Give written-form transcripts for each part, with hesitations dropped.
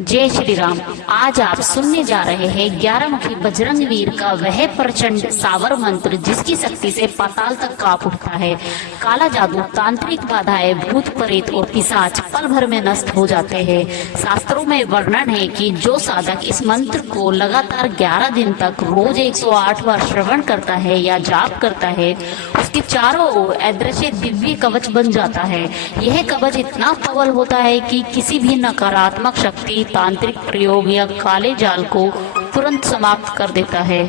जय श्री राम। आज आप सुनने जा रहे हैं 11 मुखी बजरंग वीर का वह प्रचंड सावर मंत्र जिसकी शक्ति से पाताल तक कांप उठता है। काला जादू, तांत्रिक बाधाएं, भूत प्रेत और पिशाच पल भर में नष्ट हो जाते हैं। शास्त्रों में वर्णन है कि जो साधक इस मंत्र को लगातार 11 दिन तक रोज 108 बार श्रवण करता है या जाप करता है, उसके चारों ओर अदृश्य दिव्य कवच बन जाता है। यह कवच इतना प्रबल होता है कि किसी भी नकारात्मक शक्ति, तांत्रिक प्रयोग या काले जाल को तुरंत समाप्त कर देता है।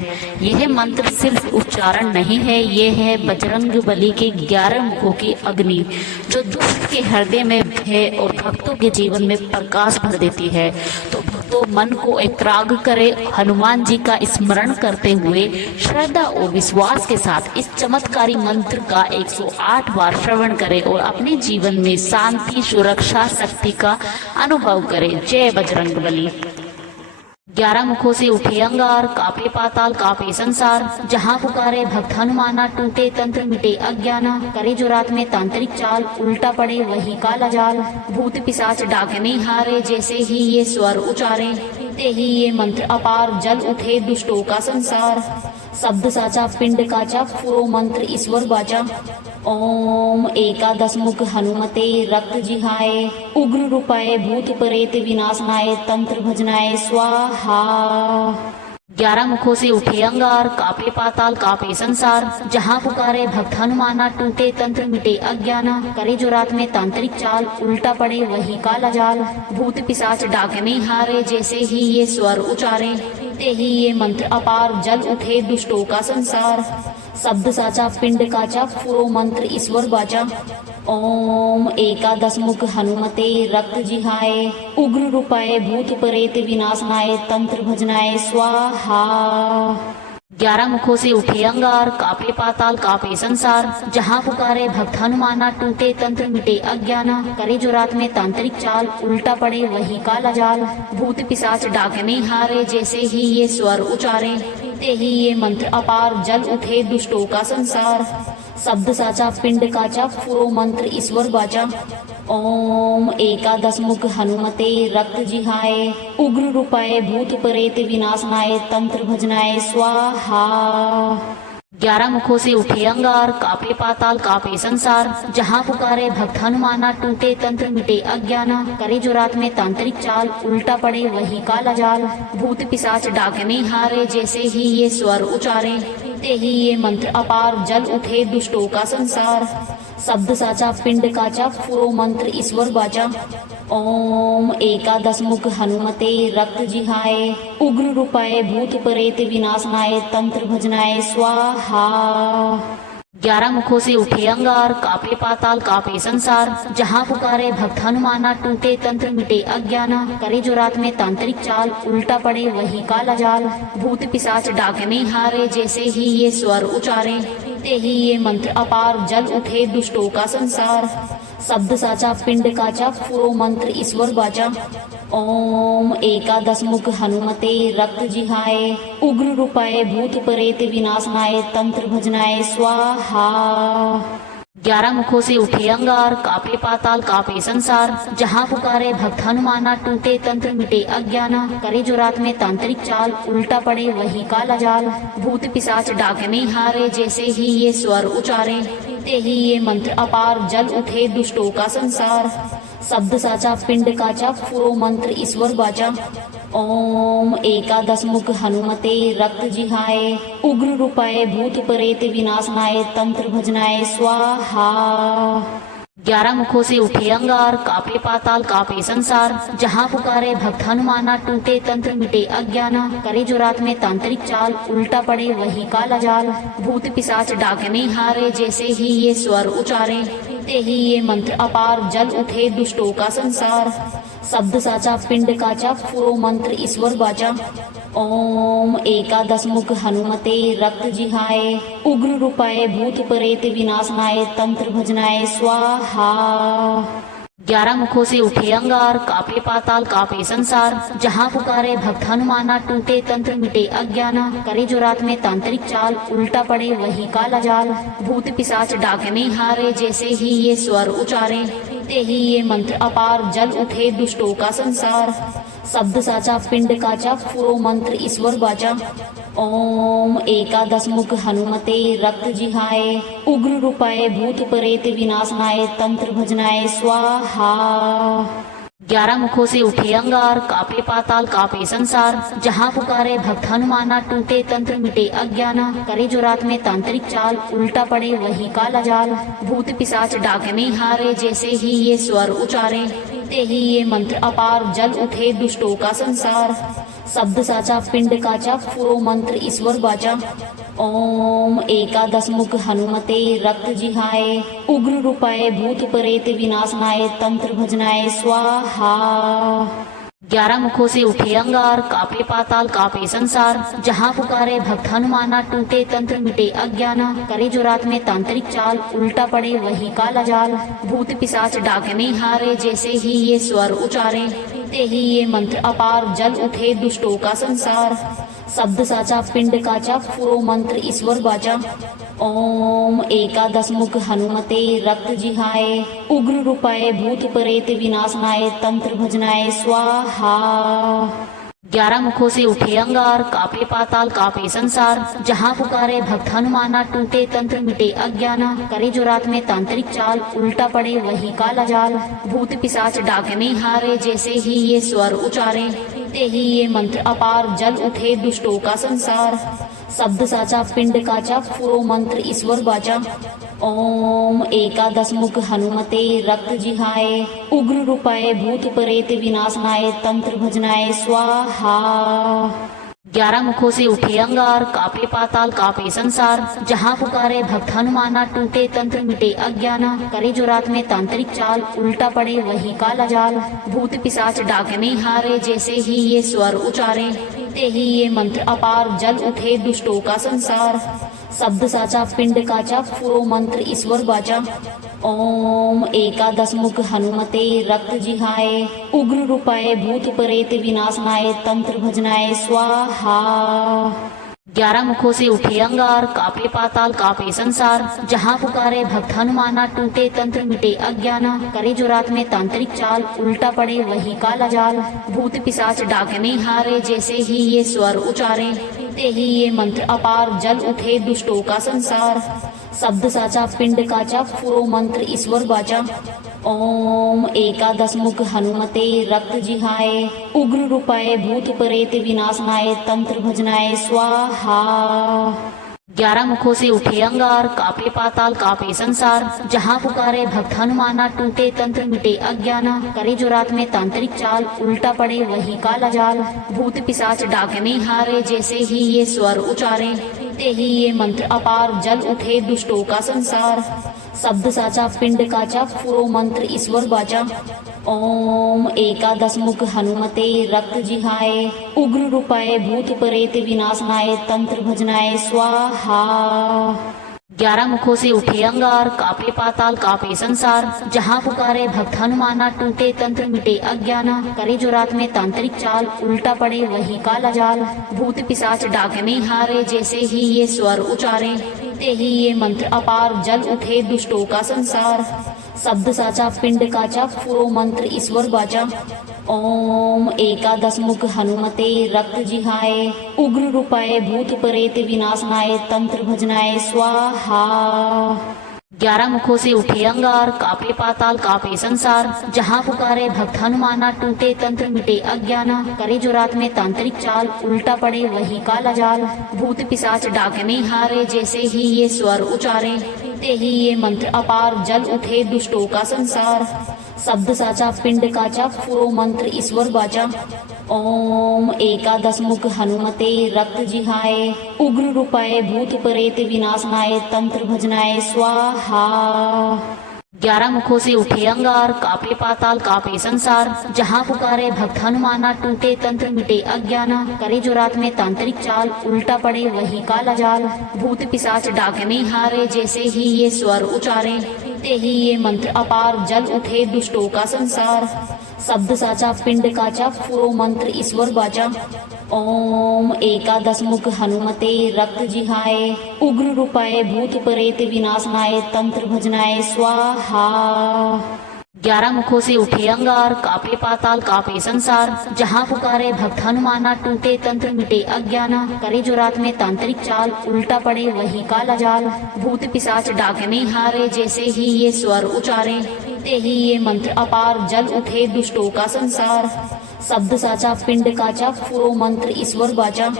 यह मंत्र सिर्फ उच्चारण नहीं है, यह है बजरंग बली के 11 मुखों की अग्नि जो दुष्ट के हृदय में भय और भक्तों के जीवन में प्रकाश भर देती है। तो भक्तों, मन को एकाग्र करे, हनुमान जी का स्मरण करते हुए श्रद्धा और विश्वास के साथ इस चमत्कारी मंत्र का 108 बार श्रवण करें और अपने जीवन में शांति, सुरक्षा, शक्ति का अनुभव करें। जय बजरंग बली। 11 मुखों से उठे अंगार, कापे पाताल, कापे संसार, जहाँ पुकारे भक्त हनुमाना, टूटे तंत्र, मिटे अज्ञाना, करे जो रात में तांत्रिक चाल, उल्टा पड़े वही काला जाल, भूत पिशाच डाकने हारे, जैसे ही ये स्वर उचारे ते ही ये मंत्र अपार, जल उठे दुष्टों का संसार, शब्द साचा पिंड काचा, फुरो मंत्र ईश्वर बाचा। ओम एकादश मुख हनुमते रक्त जिहाय, उग्र रूपाय भूत प्रेत विनाशनाय, तंत्र भजनाय स्वाहा। 11 मुखों से उठे अंगार, कापे पाताल, कापे संसार, जहाँ पुकारे भक्त हनुमाना, टूटे तंत्र, मिटे अज्ञाना, करे जो रात में तांत्रिक चाल, उल्टा पड़े वही काला जाल, भूत पिशाच डाकने हारे, जैसे ही ये स्वर उचारे ते ही ये मंत्र अपार, जल उठे दुष्टों का संसार, शब्द साचा पिंड काचा, फुरो मंत्र ईश्वर बाचा। ओम एकादश मुख हनुमते रक्त जिहाय, उग्र रूपाय भूत प्रेत विनाशनाय, तंत्र भजनाय स्वाहा। 11 मुखों से उठे अंगार, कापे पाताल, कापे संसार, जहाँ पुकारे भक्त हनुमाना, टूटे तंत्र, मिटे अज्ञाना, करे जो रात में तांत्रिक चाल, उल्टा पड़े वही काला जाल, भूत पिशाच डाकने हारे, जैसे ही ये स्वर उचारे ते ही ये मंत्र अपार, जल उठे दुष्टों का संसार, शब्द साचा पिंड काचा, फुरो मंत्र ईश्वर बाचा। ओम एकादश मुख हनुमते रक्त जिहाय, उग्र रूपाय भूत प्रेत विनाशनाय, तंत्र भजनाय स्वाहा। 11 मुखों से उठे अंगार, कापे पाताल, कापे संसार, जहाँ पुकारे भक्त हनुमाना, टूटे तंत्र, मिटे अज्ञाना, करे जो रात में तांत्रिक चाल, उल्टा पड़े वही काला जाल, भूत पिशाच डाकने हारे, जैसे ही ये स्वर उचारे ते ही ये मंत्र अपार, जल उठे दुष्टों का संसार, शब्द साचा पिंड काचा, फुरो मंत्र ईश्वर बाचा। ओम एकादश मुख हनुमते रक्त जिहाय, उग्र रूपाय भूत प्रेत विनाशनाय, तंत्र भजनाय स्वाहा। 11 मुखों से उठे अंगार, कापे पाताल, कापे संसार, जहाँ पुकारे भक्त हनुमाना, टूटे तंत्र, मिटे अज्ञाना, करे जो रात में तांत्रिक चाल, उल्टा पड़े वही काला जाल, भूत पिशाच डाकने हारे, जैसे ही ये स्वर उचारे ते ही ये मंत्र अपार, जल उठे दुष्टों का संसार, शब्द साचा पिंड काचा, फुरो मंत्र ईश्वर बाचा। ओम एकादश मुख हनुमते रक्त जिहाय, उग्र रूपाय भूत प्रेत विनाशनाय, तंत्र भजनाय स्वाहा। 11 मुखों से उठे अंगार, कापे पाताल, कापे संसार, जहाँ पुकारे भक्त हनुमाना, टूटे तंत्र, मिटे अज्ञाना, करे जो रात में तांत्रिक चाल, उल्टा पड़े वही काला जाल, भूत पिशाच डाकने हारे, जैसे ही ये स्वर उचारे ते ही ये मंत्र अपार, जल उठे दुष्टों का संसार, शब्द साचा पिंड काचा, फुरो मंत्र ईश्वर बाचा। ओम एकादश मुख हनुमते रक्त जिहाय, उग्र रूपाय भूत प्रेत विनाशनाय, तंत्र भजनाय स्वाहा। 11 मुखों से उठे अंगार, कापे पाताल, कापे संसार, जहाँ पुकारे भक्त हनुमाना, टूटे तंत्र, मिटे अज्ञाना, करे जो रात में तांत्रिक चाल, उल्टा पड़े वही काला जाल, भूत पिशाच डाकने हारे, जैसे ही ये स्वर उचारे ते ही ये मंत्र अपार, जल उठे दुष्टों का संसार, शब्द साचा पिंड काचा, फुरो मंत्र ईश्वर बाचा। ओम एकादश मुख हनुमते रक्त जिहाय, उग्र रूपाय भूत प्रेत विनाशनाय, तंत्र भजनाय स्वाहा। 11 मुखों से उठे अंगार, कापे पाताल, कापे संसार, जहाँ पुकारे भक्त हनुमाना, टूटे तंत्र, मिटे अज्ञाना, करे जो रात में तांत्रिक चाल, उल्टा पड़े वही काला जाल, भूत पिशाच डाकने हारे, जैसे ही ये स्वर उचारे ते ही ये मंत्र अपार जल उठे दुष्टों का संसार। शब्द साचा पिंड काचा पुरो मंत्र ईश्वर बाचा। ओम एकादश मुख हनुमते रक्त जिहाय उग्र रूपाय भूत प्रेत विनाशनाय तंत्र भजनाय स्वाहा। 11 मुखों से उठे अंगार, कापे पाताल कापे संसार। जहाँ पुकारे भक्त हनुमाना, टूटे तंत्र मिटे अज्ञाना। करे जो रात में तांत्रिक चाल, उल्टा पड़े वही काला जाल। भूत पिशाच डाके में हारे, जैसे ही ये स्वर उचारे ते ही ये मंत्र अपार जल उठे दुष्टों का संसार। शब्द साचा पिंड काचा पुरो मंत्र ईश्वर बाचा। ओम एकादश मुख हनुमते रक्त जिहाय उग्र रूपाय भूत प्रेत विनाशनाय तंत्र भजनाय स्वाहा। 11 मुखों से उठे अंगार, कापे पाताल कापे संसार। जहाँ पुकारे भक्त हनुमाना, टूटे तंत्र मिटे अज्ञाना। करे जो रात में तांत्रिक चाल, उल्टा पड़े वही काला जाल। भूत पिशाच डाके में हारे, जैसे ही ये स्वर उचारे ते ही ये मंत्र अपार जल उठे दुष्टों का संसार। शब्द साचा पिंड काचा पुरो मंत्र ईश्वर बाचा। ओम एकादश मुख हनुमते रक्त जिहाय उग्र रूपाय भूत प्रेत विनाशनाय तंत्र भजनाय स्वाहा। 11 मुखों से उठे अंगार, कापे पाताल कापे संसार। जहाँ पुकारे भक्त हनुमाना, टूटे तंत्र मिटे अज्ञाना। करे जो रात में तांत्रिक चाल, उल्टा पड़े वही काला जाल। भूत पिशाच डाके में हारे, जैसे ही ये स्वर उचारे ते ही ये मंत्र अपार जल उठे दुष्टों का संसार। शब्द साचा पिंड काचा पुरो मंत्र ईश्वर बाचा। ओम एकादश मुख हनुमते रक्त जिहाय उग्र रूपाय भूत प्रेत विनाशनाय तंत्र भजनाय स्वाहा। 11 मुखों से उठे अंगार, कापे पाताल कापे संसार। जहाँ पुकारे भक्त हनुमाना, टूटे तंत्र मिटे अज्ञाना। करे जो रात में तांत्रिक चाल, उल्टा पड़े वही काला जाल। भूत पिशाच डाके में हारे, जैसे ही ये स्वर उचारे ते ही ये मंत्र अपार जल उठे दुष्टों का संसार। शब्द साचा पिंड काचा पुरो मंत्र ईश्वर बाचा। ओम एकादश मुख हनुमते रक्त जिहाय उग्र रूपाय भूत प्रेत विनाशनाय तंत्र भजनाय स्वाहा। 11 मुखों से उठे अंगार, कापे पाताल कापे संसार। जहाँ पुकारे भक्त हनुमाना, टूटे तंत्र मिटे अज्ञाना। करे जो रात में तांत्रिक चाल, उल्टा पड़े वही काला जाल। भूत पिशाच डाके में हारे, जैसे ही ये स्वर उचारे ते ही ये मंत्र अपार जल उठे दुष्टों का संसार। शब्द साचा पिंड काचा पुरो मंत्र ईश्वर बाचा। ओम एकादश मुख हनुमते रक्त जिहाय उग्र रूपाय भूत प्रेत विनाशनाय तंत्र भजनाय स्वाहा। 11 मुखों से उठे अंगार, कापे पाताल कापे संसार। जहाँ पुकारे भक्त हनुमाना, टूटे तंत्र मिटे अज्ञाना। करे जो रात में तांत्रिक चाल, उल्टा पड़े वही काला जाल। भूत पिशाच डाके में हारे, जैसे ही ये स्वर उचारे ते ही ये मंत्र अपार जल उठे दुष्टों का संसार। शब्द साचा पिंड काचा पुरो मंत्र ईश्वर बाचा। ओम एकादश मुख हनुमते रक्त जिहाय उग्र रूपाय भूत प्रेत विनाशनाय तंत्र भजनाय स्वाहा। 11 मुखों से उठे अंगार, कापे पाताल कापे संसार। जहाँ पुकारे भक्त हनुमाना, टूटे तंत्र मिटे अज्ञाना। करे जो रात में तांत्रिक चाल, उल्टा पड़े वही काला जाल। भूत पिशाच डाके में हारे, जैसे ही ये स्वर उचारे ते ही ये मंत्र अपार जल उठे दुष्टों का संसार। शब्द साचा पिंड काचा पुरो मंत्र ईश्वर बाचा। ओम एकादश मुख हनुमते रक्त जिहाय उग्र रूपाय भूत प्रेत विनाशनाय तंत्र भजनाय स्वाहा। 11 मुखों से उठे अंगार, कापे पाताल कापे संसार। जहाँ पुकारे भक्त हनुमाना, टूटे तंत्र मिटे अज्ञाना। करे जो रात में तांत्रिक चाल, उल्टा पड़े वही काला जाल। भूत पिशाच डाके में हारे, जैसे ही ये स्वर उचारे ते ही ये मंत्र अपार जल उठे दुष्टों का संसार। शब्द साचा पिंड काचा पुरो मंत्र ईश्वर बाचा। ओम एकादश मुख हनुमते रक्त जिहाय उग्र रूपाय भूत प्रेत विनाशनाय तंत्र भजनाय स्वाहा। 11 मुखों से उठे अंगार, कापे पाताल कापे संसार। जहाँ पुकारे भक्त हनुमाना, टूटे तंत्र मिटे अज्ञाना। करे जो रात में तांत्रिक चाल, उल्टा पड़े वही काला जाल। भूत पिशाच डाके में हारे, जैसे ही ये स्वर उचारे ते ही ये मंत्र अपार जल उठे दुष्टों का संसार। शब्द साचा पिंड काचा पुरो मंत्र ईश्वर बाचा। ओम एकादश मुख हनुमते रक्त जिहाय उग्र रूपाय भूत प्रेत विनाशनाय तंत्र भजनाय स्वाहा। 11 मुखों से उठे अंगार, कापे पाताल कापे संसार, जहाँ पुकारे भक्त हनुमाना, टूटे तंत्र मिटे अज्ञाना, करे जो रात में तांत्रिक चाल, उल्टा पड़े वही काला जाल, भूत पिशाच डाके में हारे, जैसे ही ये स्वर उचारे, ते ही ये मंत्र अपार, जल उठे दुष्टों का संसार, शब्द साचा पिंड काचा, फुरो मंत्र ईश्वर बाचा,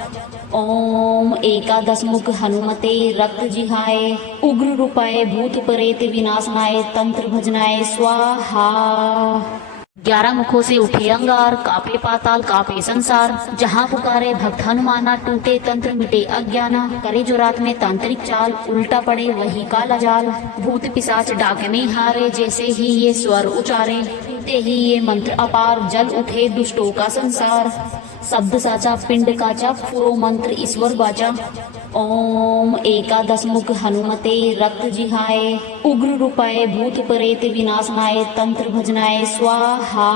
ओम एकादश मुख हनुमते रक्त जिहाय, उग्र रूपाय भूत परेत विनाशनाय, तंत्र भजनाय स्वाहा। 11 मुखों से उठे अंगार, कापे पाताल कापे संसार, जहाँ पुकारे भक्त हनुमाना, टूटे तंत्र मिटे अज्ञाना, करे जो रात में तांत्रिक चाल, उल्टा पड़े वही काला जाल, भूत पिशाच डाके में हारे, जैसे ही ये स्वर उचारे, ते ही ये मंत्र अपार, जल उठे दुष्टों का संसार, शब्द साचा पिंड काचा, फुरो मंत्र ईश्वर बाचा, ओम एकादश मुख हनुमते रक्त जिहाय, उग्र रूपाय भूत परेत विनाशनाय, तंत्र भजनाय स्वाहा।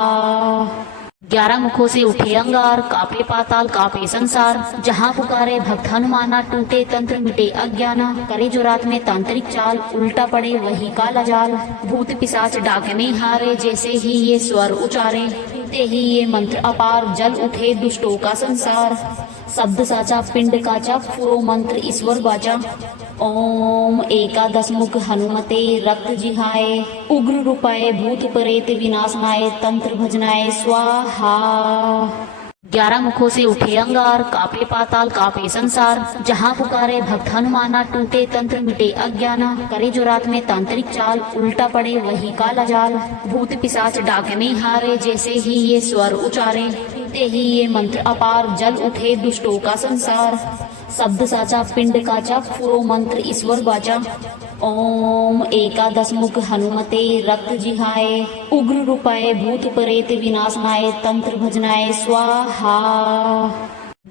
11 मुखों से उठे अंगार, कापे पाताल कापे संसार, जहाँ पुकारे भक्त हनुमाना, टूटे तंत्र मिटे अज्ञाना, करे जो रात में तांत्रिक चाल, उल्टा पड़े वही काला जाल, भूत पिशाच डाके में हारे, जैसे ही ये स्वर उचारे, ते ही ये मंत्र अपार, जल उठे दुष्टों का संसार, शब्द साचा पिंड काचा, फुरो मंत्र ईश्वर बाचा, ओम एकादश मुख हनुमते रक्त जिहाय, उग्र रूपाय भूत परेत विनाशनाय, तंत्र भजनाय स्वाहा। 11 मुखों से उठे अंगार, कापे पाताल कापे संसार, जहाँ पुकारे भक्त हनुमाना, टूटे तंत्र मिटे अज्ञाना, करे जो रात में तांत्रिक चाल, उल्टा पड़े वही काला जाल, भूत पिशाच डाके में हारे, जैसे ही ये स्वर उचारे, ते ही ये मंत्र अपार, जल उठे दुष्टों का संसार, शब्द साचा पिंड काचा, फुरो मंत्र ईश्वर बाचा, ओम एकादश मुख हनुमते रक्त जिहाय, उग्र रूपाय भूत परेत विनाशनाय, तंत्र भजनाय स्वाहा।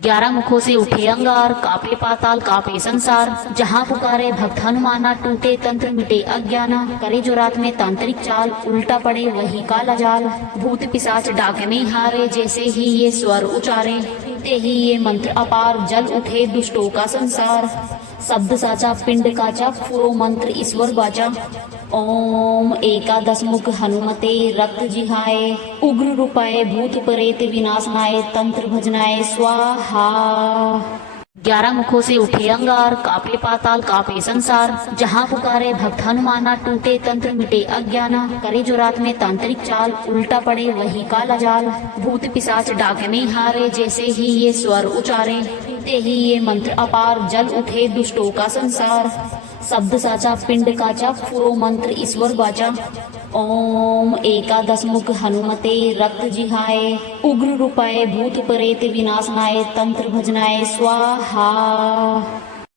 11 मुखों से उठे अंगार, कापे पाताल कापे संसार, जहाँ पुकारे भक्त हनुमाना, टूटे तंत्र मिटे अज्ञाना, करे जो रात में तांत्रिक चाल, उल्टा पड़े वही काला जाल, भूत पिशाच डाके में हारे, जैसे ही ये स्वर उचारे, ते ही ये मंत्र अपार, जल उठे दुष्टों का संसार, शब्द साचा पिंड काचा, फुरो मंत्र ईश्वर बाचा, ओम एकादश मुख हनुमते रक्त जिहाय, उग्र रूपाय भूत परेत विनाशनाय, तंत्र भजनाय स्वाहा। 11 मुखों से उठे अंगार, कापे पाताल कापे संसार, जहाँ पुकारे भक्त हनुमाना, टूटे तंत्र मिटे अज्ञाना, करे जो रात में तांत्रिक चाल, उल्टा पड़े वही काला जाल, भूत पिशाच डाके में हारे, जैसे ही ये स्वर उचारे, ते ही ये मंत्र अपार, जल उठे दुष्टों का संसार, शब्द साचा पिंड काचा, फुरो मंत्र ईश्वर बाचा, ओम एकादश मुख हनुमते रक्त जिहाय, उग्र रूपाय भूत परेत विनाशनाय, तंत्र भजनाय स्वाहा।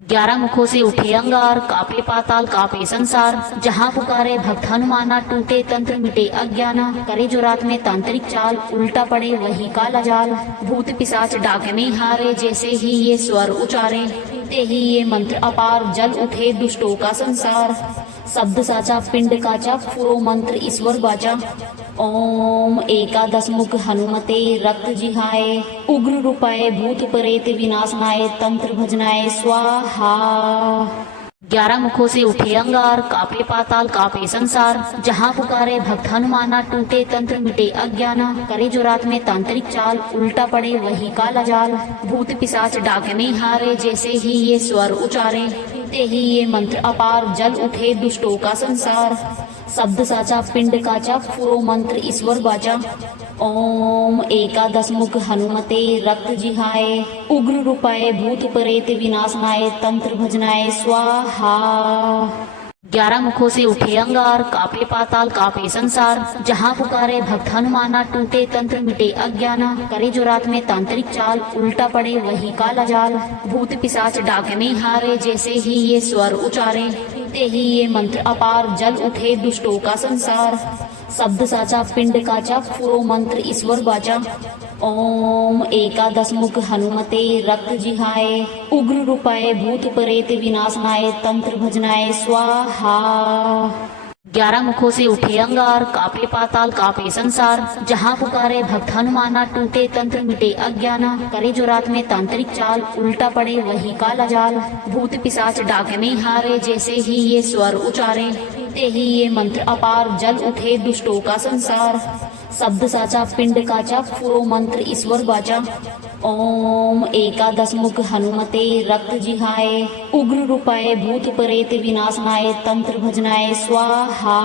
11 मुखों से उठे अंगार, कापे पाताल कापे संसार, जहाँ पुकारे भक्त हनुमाना, टूटे तंत्र मिटे अज्ञाना, करे जो रात में तांत्रिक चाल, उल्टा पड़े वही काला जाल, भूत पिशाच डाके में हारे, जैसे ही ये स्वर उचारे, ते ही ये मंत्र अपार, जल उठे दुष्टों का संसार, शब्द साचा पिंड काचा, फुरो मंत्र ईश्वर बाचा, ओम एकादश मुख हनुमते रक्त जिहाय, उग्र रूपाय भूत परेत विनाशनाय, तंत्र भजनाय स्वाहा। 11 मुखों से उठे अंगार, कापे पाताल कापे संसार, जहाँ पुकारे भक्त हनुमाना, टूटे तंत्र मिटे अज्ञाना, करे जो रात में तांत्रिक चाल, उल्टा पड़े वही काला जाल, भूत पिशाच डाके में हारे, जैसे ही ये स्वर उचारे, ते ही ये मंत्र अपार, जल उठे दुष्टों का संसार, शब्द साचा पिंड काचा, फुरो मंत्र ईश्वर बाचा, ओम एकादश मुख हनुमते रक्त जिहाय, उग्र रूपाय भूत परेत विनाशनाय, तंत्र भजनाय स्वाहा। 11 मुखों से उठे अंगार, कापे पाताल कापे संसार, जहाँ पुकारे भक्त हनुमाना, टूटे तंत्र मिटे अज्ञाना, करे जो रात में तांत्रिक चाल, उल्टा पड़े वही काला जाल, भूत पिशाच डाके में हारे, जैसे ही ये स्वर उचारे, ते ही ये मंत्र अपार, जल उठे दुष्टों का संसार, शब्द साचा पिंड काचा, फुरो मंत्र ईश्वर बाचा, ओम एकादश मुख हनुमते रक्त जिहाय, उग्र रूपाय भूत परेत विनाशनाय, तंत्र भजनाय स्वाहा। 11 मुखों से उठे अंगार, कापे पाताल कापे संसार, जहाँ पुकारे भक्त हनुमाना, टूटे तंत्र मिटे अज्ञाना, करे जो रात में तांत्रिक चाल, उल्टा पड़े वही काला जाल, भूत पिशाच डाके में हारे, जैसे ही ये स्वर उचारे, ते ही ये मंत्र अपार जल उठे दुष्टों का संसार। शब्द साचा पिंड काचा पुरो मंत्र ईश्वर बाचा। ओम एकादश मुख हनुमते रक्त जिहाय उग्र रूपाय भूत प्रेत विनाशनाय तंत्र भजनाय स्वाहा।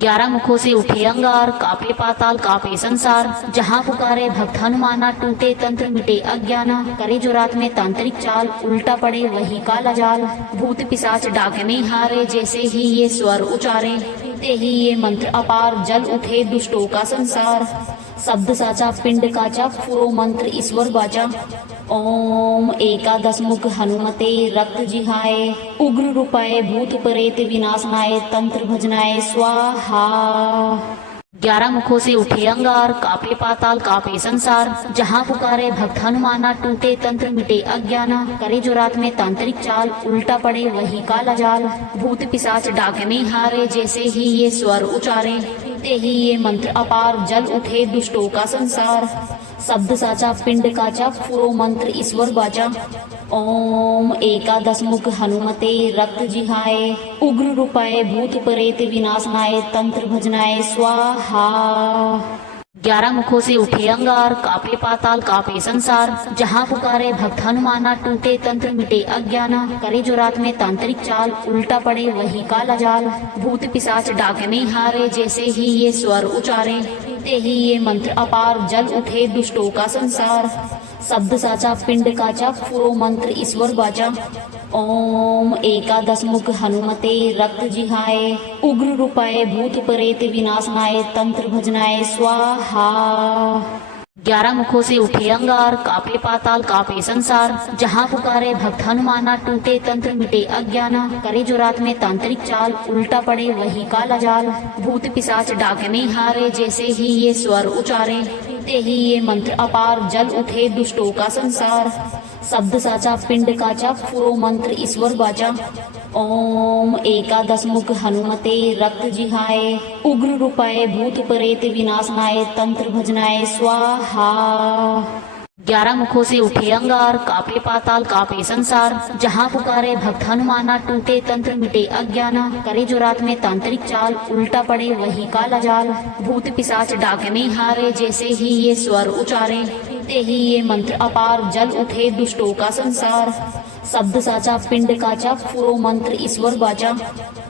11 मुखों से उठे अंगार, कापे पाताल कापे संसार। जहाँ पुकारे भक्त हनुमाना, टूटे तंत्र मिटे अज्ञाना। करे जो रात में तांत्रिक चाल, उल्टा पड़े वही काला जाल। भूत पिशाच डाके में हारे, जैसे ही ये स्वर उचारे ते ही ये मंत्र अपार जल उठे दुष्टों का संसार। शब्द साचा पिंड काचा पुरो मंत्र ईश्वर बाचा। ओम एकादश मुख हनुमते रक्त जिहाय उग्र रूपाय भूत प्रेत विनाशनाय तंत्र भजनाय स्वाहा। 11 मुखों से उठे अंगार, कापे पाताल कापे संसार। जहाँ पुकारे भक्त हनुमाना, टूटे तंत्र मिटे अज्ञाना। करे जो रात में तांत्रिक चाल, उल्टा पड़े वही काला जाल। भूत पिशाच डाके में हारे, जैसे ही ये स्वर उचारे ते ही ये मंत्र अपार जल उठे दुष्टों का संसार। शब्द साचा पिंड काचा पुरो मंत्र ईश्वर बाचा। ओम एकादश मुख हनुमते रक्त जिहाय उग्र रूपाय भूत प्रेत विनाशनाय तंत्र भजनाय स्वाहा। 11 मुखों से उठे अंगार, कापे पाताल कापे संसार। जहाँ पुकारे भक्त हनुमाना, टूटे तंत्र मिटे अज्ञाना। करे जो रात में तांत्रिक चाल, उल्टा पड़े वही काला जाल। भूत पिशाच डाके में हारे, जैसे ही ये स्वर उचारे ते ही ये मंत्र अपार जल उठे दुष्टों का संसार। शब्द साचा पिंड काचा पुरो मंत्र ईश्वर बाचा। ओम एकादश मुख हनुमते रक्त जिहाय उग्र रूपाय भूत प्रेत विनाशनाय तंत्र भजनाय स्वाहा। 11 मुखों से उठे अंगार, कापे पाताल कापे संसार। जहाँ पुकारे भक्त हनुमाना, टूटे तंत्र मिटे अज्ञाना। करे जो रात में तांत्रिक चाल, उल्टा पड़े वही काला जाल। भूत पिशाच डाके में हारे, जैसे ही ये स्वर उचारे ते ही ये मंत्र अपार जल उठे दुष्टों का संसार। शब्द साचा पिंड काचा पुरो मंत्र ईश्वर बाचा। ओम एकादश मुख हनुमते रक्त जिहाय उग्र रूपाय भूत प्रेत विनाशनाय तंत्र भजनाय स्वाहा। 11 मुखों से उठे अंगार, कापे पाताल कापे संसार। जहाँ पुकारे भक्त हनुमाना, टूटे तंत्र मिटे अज्ञाना। करे जो रात में तांत्रिक चाल, उल्टा पड़े वही काला जाल। भूत पिशाच डाके में हारे, जैसे ही ये स्वर उचारे ते ही ये मंत्र अपार जल उठे दुष्टों का संसार। शब्द साचा पिंड काचा पुरो मंत्र ईश्वर बाचा।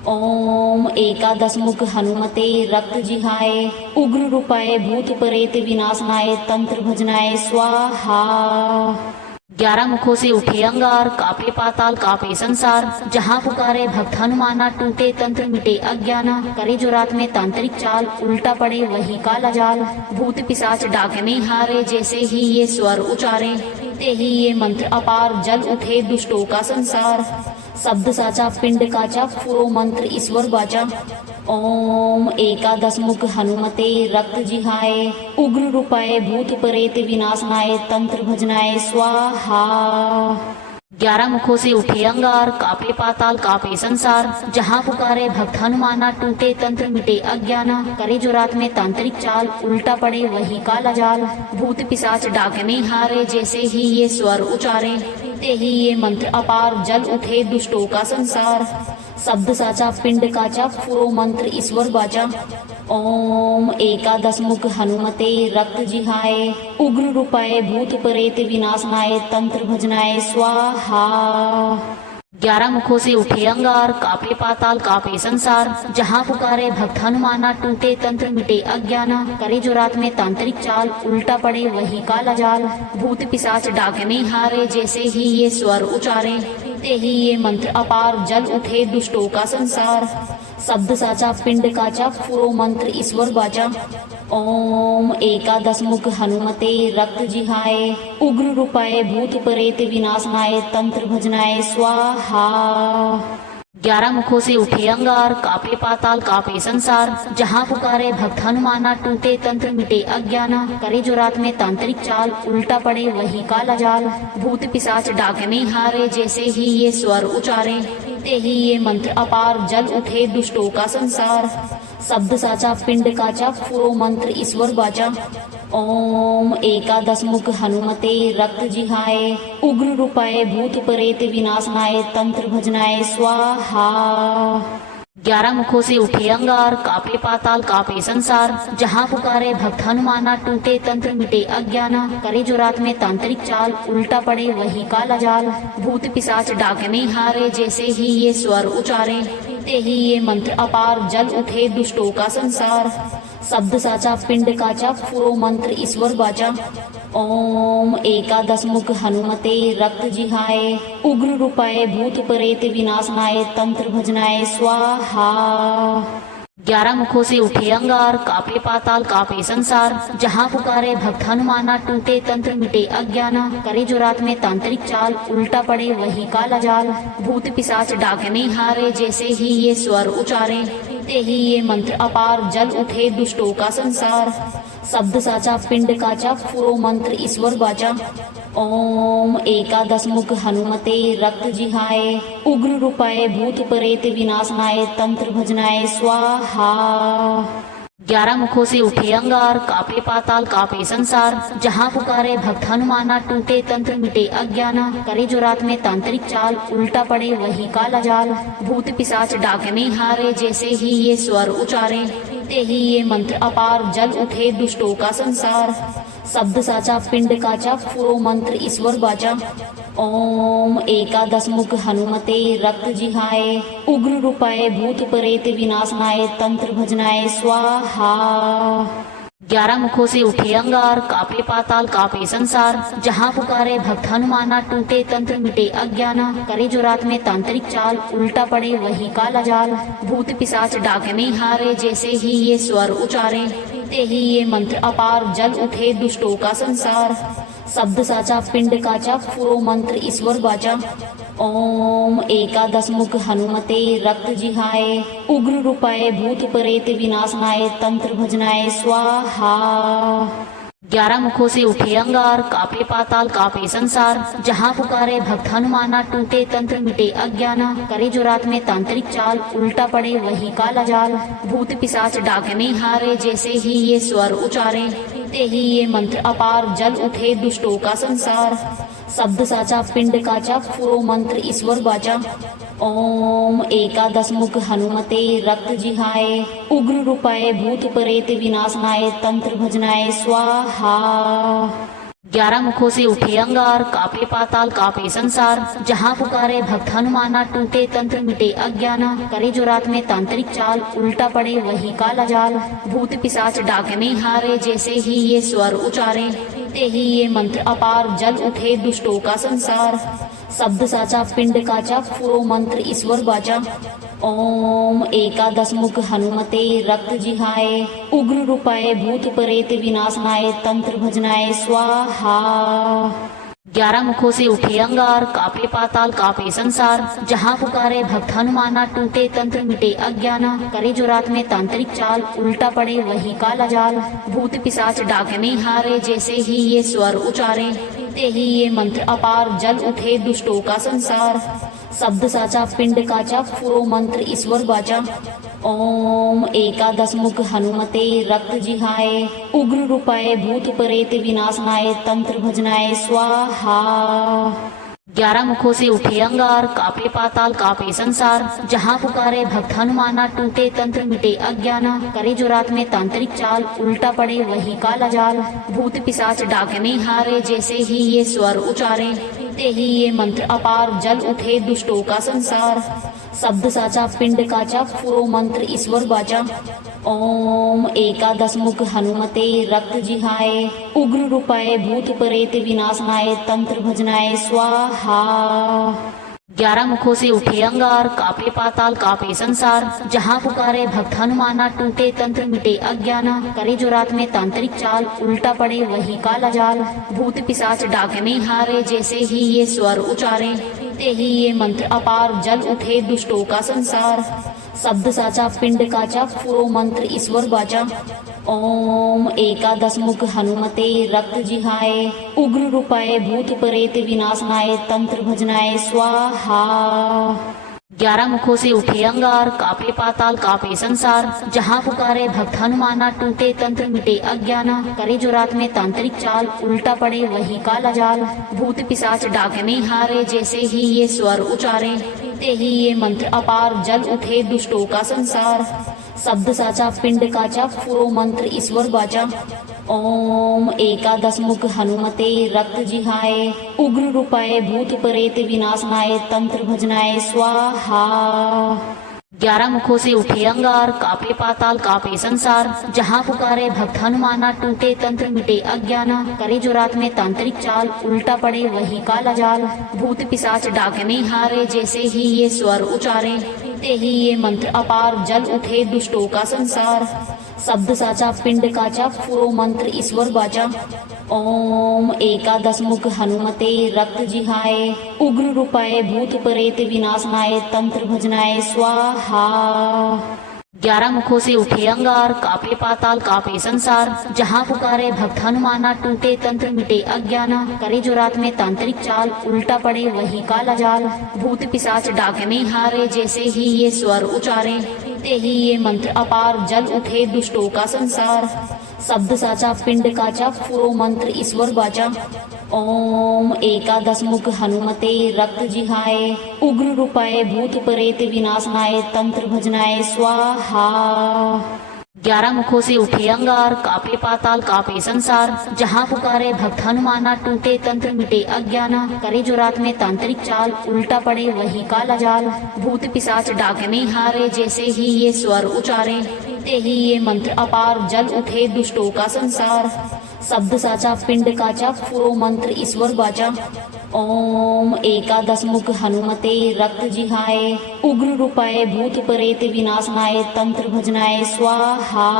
ओम एकादश मुख हनुमते रक्त जिहाय उग्र रूपाय भूत प्रेत विनाशनाय तंत्र भजनाय स्वाहा। 11 मुखों से उठे अंगार, कापे पाताल कापे संसार। जहाँ पुकारे भक्त हनुमाना, टूटे तंत्र मिटे अज्ञाना। करे जो रात में तांत्रिक चाल, उल्टा पड़े वही काला जाल। भूत पिशाच डाके में हारे, जैसे ही ये स्वर उचारे ते ही ये मंत्र अपार जल उठे दुष्टों का संसार। शब्द साचा पिंड काचा पुरो मंत्र ईश्वर बाचा। ओम एकादश मुख हनुमते रक्त जिहाय उग्र रूपाय भूत प्रेत विनाशनाय तंत्र भजनाय स्वाहा। 11 मुखों से उठे अंगार, कापे पाताल कापे संसार। जहाँ पुकारे भक्त हनुमाना, टूटे तंत्र मिटे अज्ञाना। करे जो रात में तांत्रिक चाल, उल्टा पड़े वही काला जाल। भूत पिशाच डाके में हारे, जैसे ही ये स्वर उचारे ते ही ये मंत्र अपार जल उठे दुष्टों का संसार। शब्द साचा पिंड काचा पुरो मंत्र ईश्वर बाचा। ओम एकादश मुख हनुमते रक्त जिहाय उग्र रूपाय भूत प्रेत विनाशनाय तंत्र भजनाय स्वाहा। 11 मुखों से उठे अंगार, कापे पाताल कापे संसार। जहाँ पुकारे भक्त हनुमाना, टूटे तंत्र मिटे अज्ञाना। करे जो रात में तांत्रिक चाल, उल्टा पड़े वही काला जाल। भूत पिशाच डाके में हारे, जैसे ही ये स्वर उचारे ते ही ये मंत्र अपार जल उठे दुष्टों का संसार। शब्द साचा पिंड काचा पुरो मंत्र ईश्वर बाचा। ओम एकादश मुख हनुमते रक्त जिहाय उग्र रूपाय भूत प्रेत विनाशनाय तंत्र भजनाय स्वाहा। 11 मुखों से उठे अंगार, कापे पाताल कापे संसार। जहाँ पुकारे भक्त हनुमाना, टूटे तंत्र मिटे अज्ञाना। करे जो रात में तांत्रिक चाल, उल्टा पड़े वही काला जाल। भूत पिशाच डाके में हारे, जैसे ही ये स्वर उचारे ते ही ये मंत्र अपार जल उठे दुष्टों का संसार। शब्द साचा पिंड काचा पुरो मंत्र ईश्वर बाचा। ओम एकादश मुख हनुमते रक्त जिहाय उग्र रूपाय भूत प्रेत विनाशनाय तंत्र भजनाय स्वाहा। 11 मुखों से उठे अंगार, कापे पाताल कापे संसार, जहाँ पुकारे भक्त हनुमाना, टूटे तंत्र मिटे अज्ञाना, करे जो रात में तांत्रिक चाल, उल्टा पड़े वही काला जाल, भूत पिशाच डाकने हारे, जैसे ही ये स्वर उचारे, ते ही ये मंत्र अपार, जल उठे दुष्टों का संसार, शब्द साचा पिंड काचा, फुरो मंत्र ईश्वर बाचा, ओम एकादश मुख हनुमते रक्त जिहाय, उग्र रूपाय भूत प्रेत विनाशनाय, तंत्र भजनाय स्वाहा। 11 मुखों से उठे अंगार, कापे पाताल कापे संसार, जहाँ पुकारे भक्त हनुमाना, टूटे तंत्र मिटे अज्ञाना, करे जो रात में तांत्रिक चाल, उल्टा पड़े वही काला जाल, भूत पिशाच डाकने हारे, जैसे ही ये स्वर उचारे, ते ही ये मंत्र अपार, जल उठे दुष्टों का संसार, शब्द साचा पिंड काचा, फुरो मंत्र ईश्वर बाचा, ओम एकादश मुख हनुमते रक्त जिहाय, उग्र रूपाय भूत प्रेत विनाशनाय, तंत्र भजनाय स्वाहा। 11 मुखों से उठे अंगार, कापे पाताल कापे संसार, जहाँ पुकारे भक्त हनुमाना, टूटे तंत्र मिटे अज्ञाना, करे जो रात में तांत्रिक चाल, उल्टा पड़े वही काला जाल, भूत पिशाच डाकने हारे, जैसे ही ये स्वर उचारे, ते ही ये मंत्र अपार, जल उठे दुष्टों का संसार, शब्द साचा पिंड काचा, फुरो मंत्र ईश्वर बाचा, ओम एकादश मुख हनुमते रक्त जिहाय, उग्र रूपाय भूत प्रेत विनाशनाय, तंत्र भजनाय स्वाहा। 11 मुखों से उठे अंगार, कापे पाताल कापे संसार, जहाँ पुकारे भक्त हनुमाना, टूटे तंत्र मिटे अज्ञाना, करे जो रात में तांत्रिक चाल, उल्टा पड़े वही काला जाल, भूत पिशाच डाकने हारे, जैसे ही ये स्वर उचारे, ते ही ये मंत्र अपार, जल उठे दुष्टों का संसार, शब्द साचा पिंड काचा, फुरो मंत्र ईश्वर बाचा, ओम एकादश मुख हनुमते रक्त जिहाय, उग्र रूपाय भूत प्रेत विनाशनाय, तंत्र भजनाय स्वाहा। 11 मुखों से उठे अंगार, कापे पाताल कापे संसार, जहाँ पुकारे भक्त हनुमाना, टूटे तंत्र मिटे अज्ञाना, करे जो रात में तांत्रिक चाल, उल्टा पड़े वही काला जाल, भूत पिशाच डाकने हारे, जैसे ही ये स्वर उचारे, ते ही ये मंत्र अपार, जल उठे दुष्टों का संसार, शब्द साचा पिंड काचा, फुरो मंत्र ईश्वर बाचा, ओम एकादश मुख हनुमते रक्त जिहाय, उग्र रूपाय भूत प्रेत विनाशनाय, तंत्र भजनाय स्वाहा। 11 मुखों से उठे अंगार, कापे पाताल कापे संसार, जहाँ पुकारे भक्त हनुमाना, टूटे तंत्र मिटे अज्ञाना, करे जो रात में तांत्रिक चाल, उल्टा पड़े वही काला जाल, भूत पिशाच डाकने हारे, जैसे ही ये स्वर उचारे, ते ही ये मंत्र अपार, जल उठे दुष्टों का संसार, शब्द साचा पिंड काचा, फुरो मंत्र ईश्वर बाचा, ओम एकादश मुख हनुमते रक्त जिहाय, उग्र रूपाय भूत प्रेत विनाशनाय, तंत्र भजनाय स्वाहा। 11 मुखों से उठे अंगार, कापे पाताल कापे संसार, जहाँ पुकारे भक्त हनुमाना, टूटे तंत्र मिटे अज्ञाना, करे जो रात में तांत्रिक चाल, उल्टा पड़े वही काला जाल, भूत पिशाच डाकने हारे, जैसे ही ये स्वर उचारे, ते ही ये मंत्र अपार, जल उठे दुष्टों का संसार, शब्द साचा पिंड काचा, फुरो मंत्र ईश्वर बाचा, ओम एकादश मुख हनुमते रक्त जिहाय, उग्र रूपाय भूत प्रेत विनाशनाय, तंत्र भजनाय स्वाहा। 11 मुखों से उठे अंगार, कापे पाताल कापे संसार, जहाँ पुकारे भक्त हनुमाना, टूटे तंत्र मिटे अज्ञाना, करे जो रात में तांत्रिक चाल, उल्टा पड़े वही काला जाल, भूत पिशाच डाकने हारे, जैसे ही ये स्वर उचारे, ते ही ये मंत्र अपार, जल उठे दुष्टों का संसार, शब्द साचा पिंड काचा, फुरो मंत्र ईश्वर बाचा, ओम एकादश मुख हनुमते रक्त जिहाय, उग्र रूपाय भूत प्रेत विनाशनाय, तंत्र भजनाय स्वाहा। 11 मुखों से उठे अंगार, कापे पाताल कापे संसार, जहाँ पुकारे भक्त हनुमाना, टूटे तंत्र मिटे अज्ञाना, करे जो रात में तांत्रिक चाल, उल्टा पड़े वही काला जाल, भूत पिशाच डाकने हारे, जैसे ही ये स्वर उचारे, ते ही ये मंत्र अपार, जल उठे दुष्टों का संसार, शब्द साचा पिंड काचा, फुरो मंत्र ईश्वर बाचा, ओम एकादश मुख हनुमते रक्त जिहाय, उग्र रूपाय भूत प्रेत विनाशनाय, तंत्र भजनाय स्वाहा। 11 मुखों से उठे अंगार, कापे पाताल कापे संसार, जहाँ पुकारे भक्त हनुमाना, टूटे तंत्र मिटे अज्ञाना, करे जो रात में तांत्रिक चाल, उल्टा पड़े वही काला जाल, भूत पिशाच डाकने हारे, जैसे ही ये स्वर उचारे, ते ही ये मंत्र अपार जल उठे दुष्टों का संसार। शब्द साचा पिंड काचा पुरो मंत्र ईश्वर बाचा। ओम एकादश मुख हनुमते रक्त जिहाय उग्र रूपाय भूत प्रेत विनाशनाय तंत्र भजनाय स्वाहा। 11 मुखों से उठे अंगार, कापे पाताल कापे संसार। जहाँ पुकारे भक्त हनुमाना, टूटे तंत्र मिटे अज्ञाना। करे जो रात में तांत्रिक चाल, उल्टा पड़े वही काला जाल। भूत पिशाच डाकने हारे, जैसे ही ये स्वर उचारे ते ही ये मंत्र अपार जल उठे दुष्टों का संसार। शब्द साचा पिंड काचा पुरो मंत्र ईश्वर बाचा। ओम एकादश मुख हनुमते रक्त जिहाय उग्र रूपाय भूत प्रेत विनाशनाय तंत्र भजनाय स्वाहा। 11 मुखों से उठे अंगार, कापे पाताल कापे संसार। जहाँ पुकारे भक्त हनुमाना, टूटे तंत्र मिटे अज्ञाना। करे जो रात में तांत्रिक चाल, उल्टा पड़े वही काला जाल। भूत पिशाच डाकने हारे, जैसे ही ये स्वर उचारे ते ही ये मंत्र अपार जल उठे दुष्टों का संसार। शब्द साचा पिंड काचा पुरो मंत्र ईश्वर बाचा। ओम एकादश मुख हनुमते रक्त जिहाय उग्र रूपाय भूत प्रेत विनाशनाय तंत्र भजनाय स्वाहा। 11 मुखों से उठे अंगार, कापे पाताल कापे संसार। जहाँ पुकारे भक्त हनुमाना, टूटे तंत्र मिटे अज्ञाना। करे जो रात में तांत्रिक चाल, उल्टा पड़े वही काला जाल। भूत पिशाच डाकने हारे, जैसे ही ये स्वर उचारे ते ही ये मंत्र अपार जल उठे दुष्टों का संसार। शब्द साचा पिंड काचा पुरो मंत्र ईश्वर बाचा। ओम एकादश मुख हनुमते रक्त जिहाय उग्र रूपाय भूत प्रेत विनाशनाय तंत्र भजनाय स्वाहा।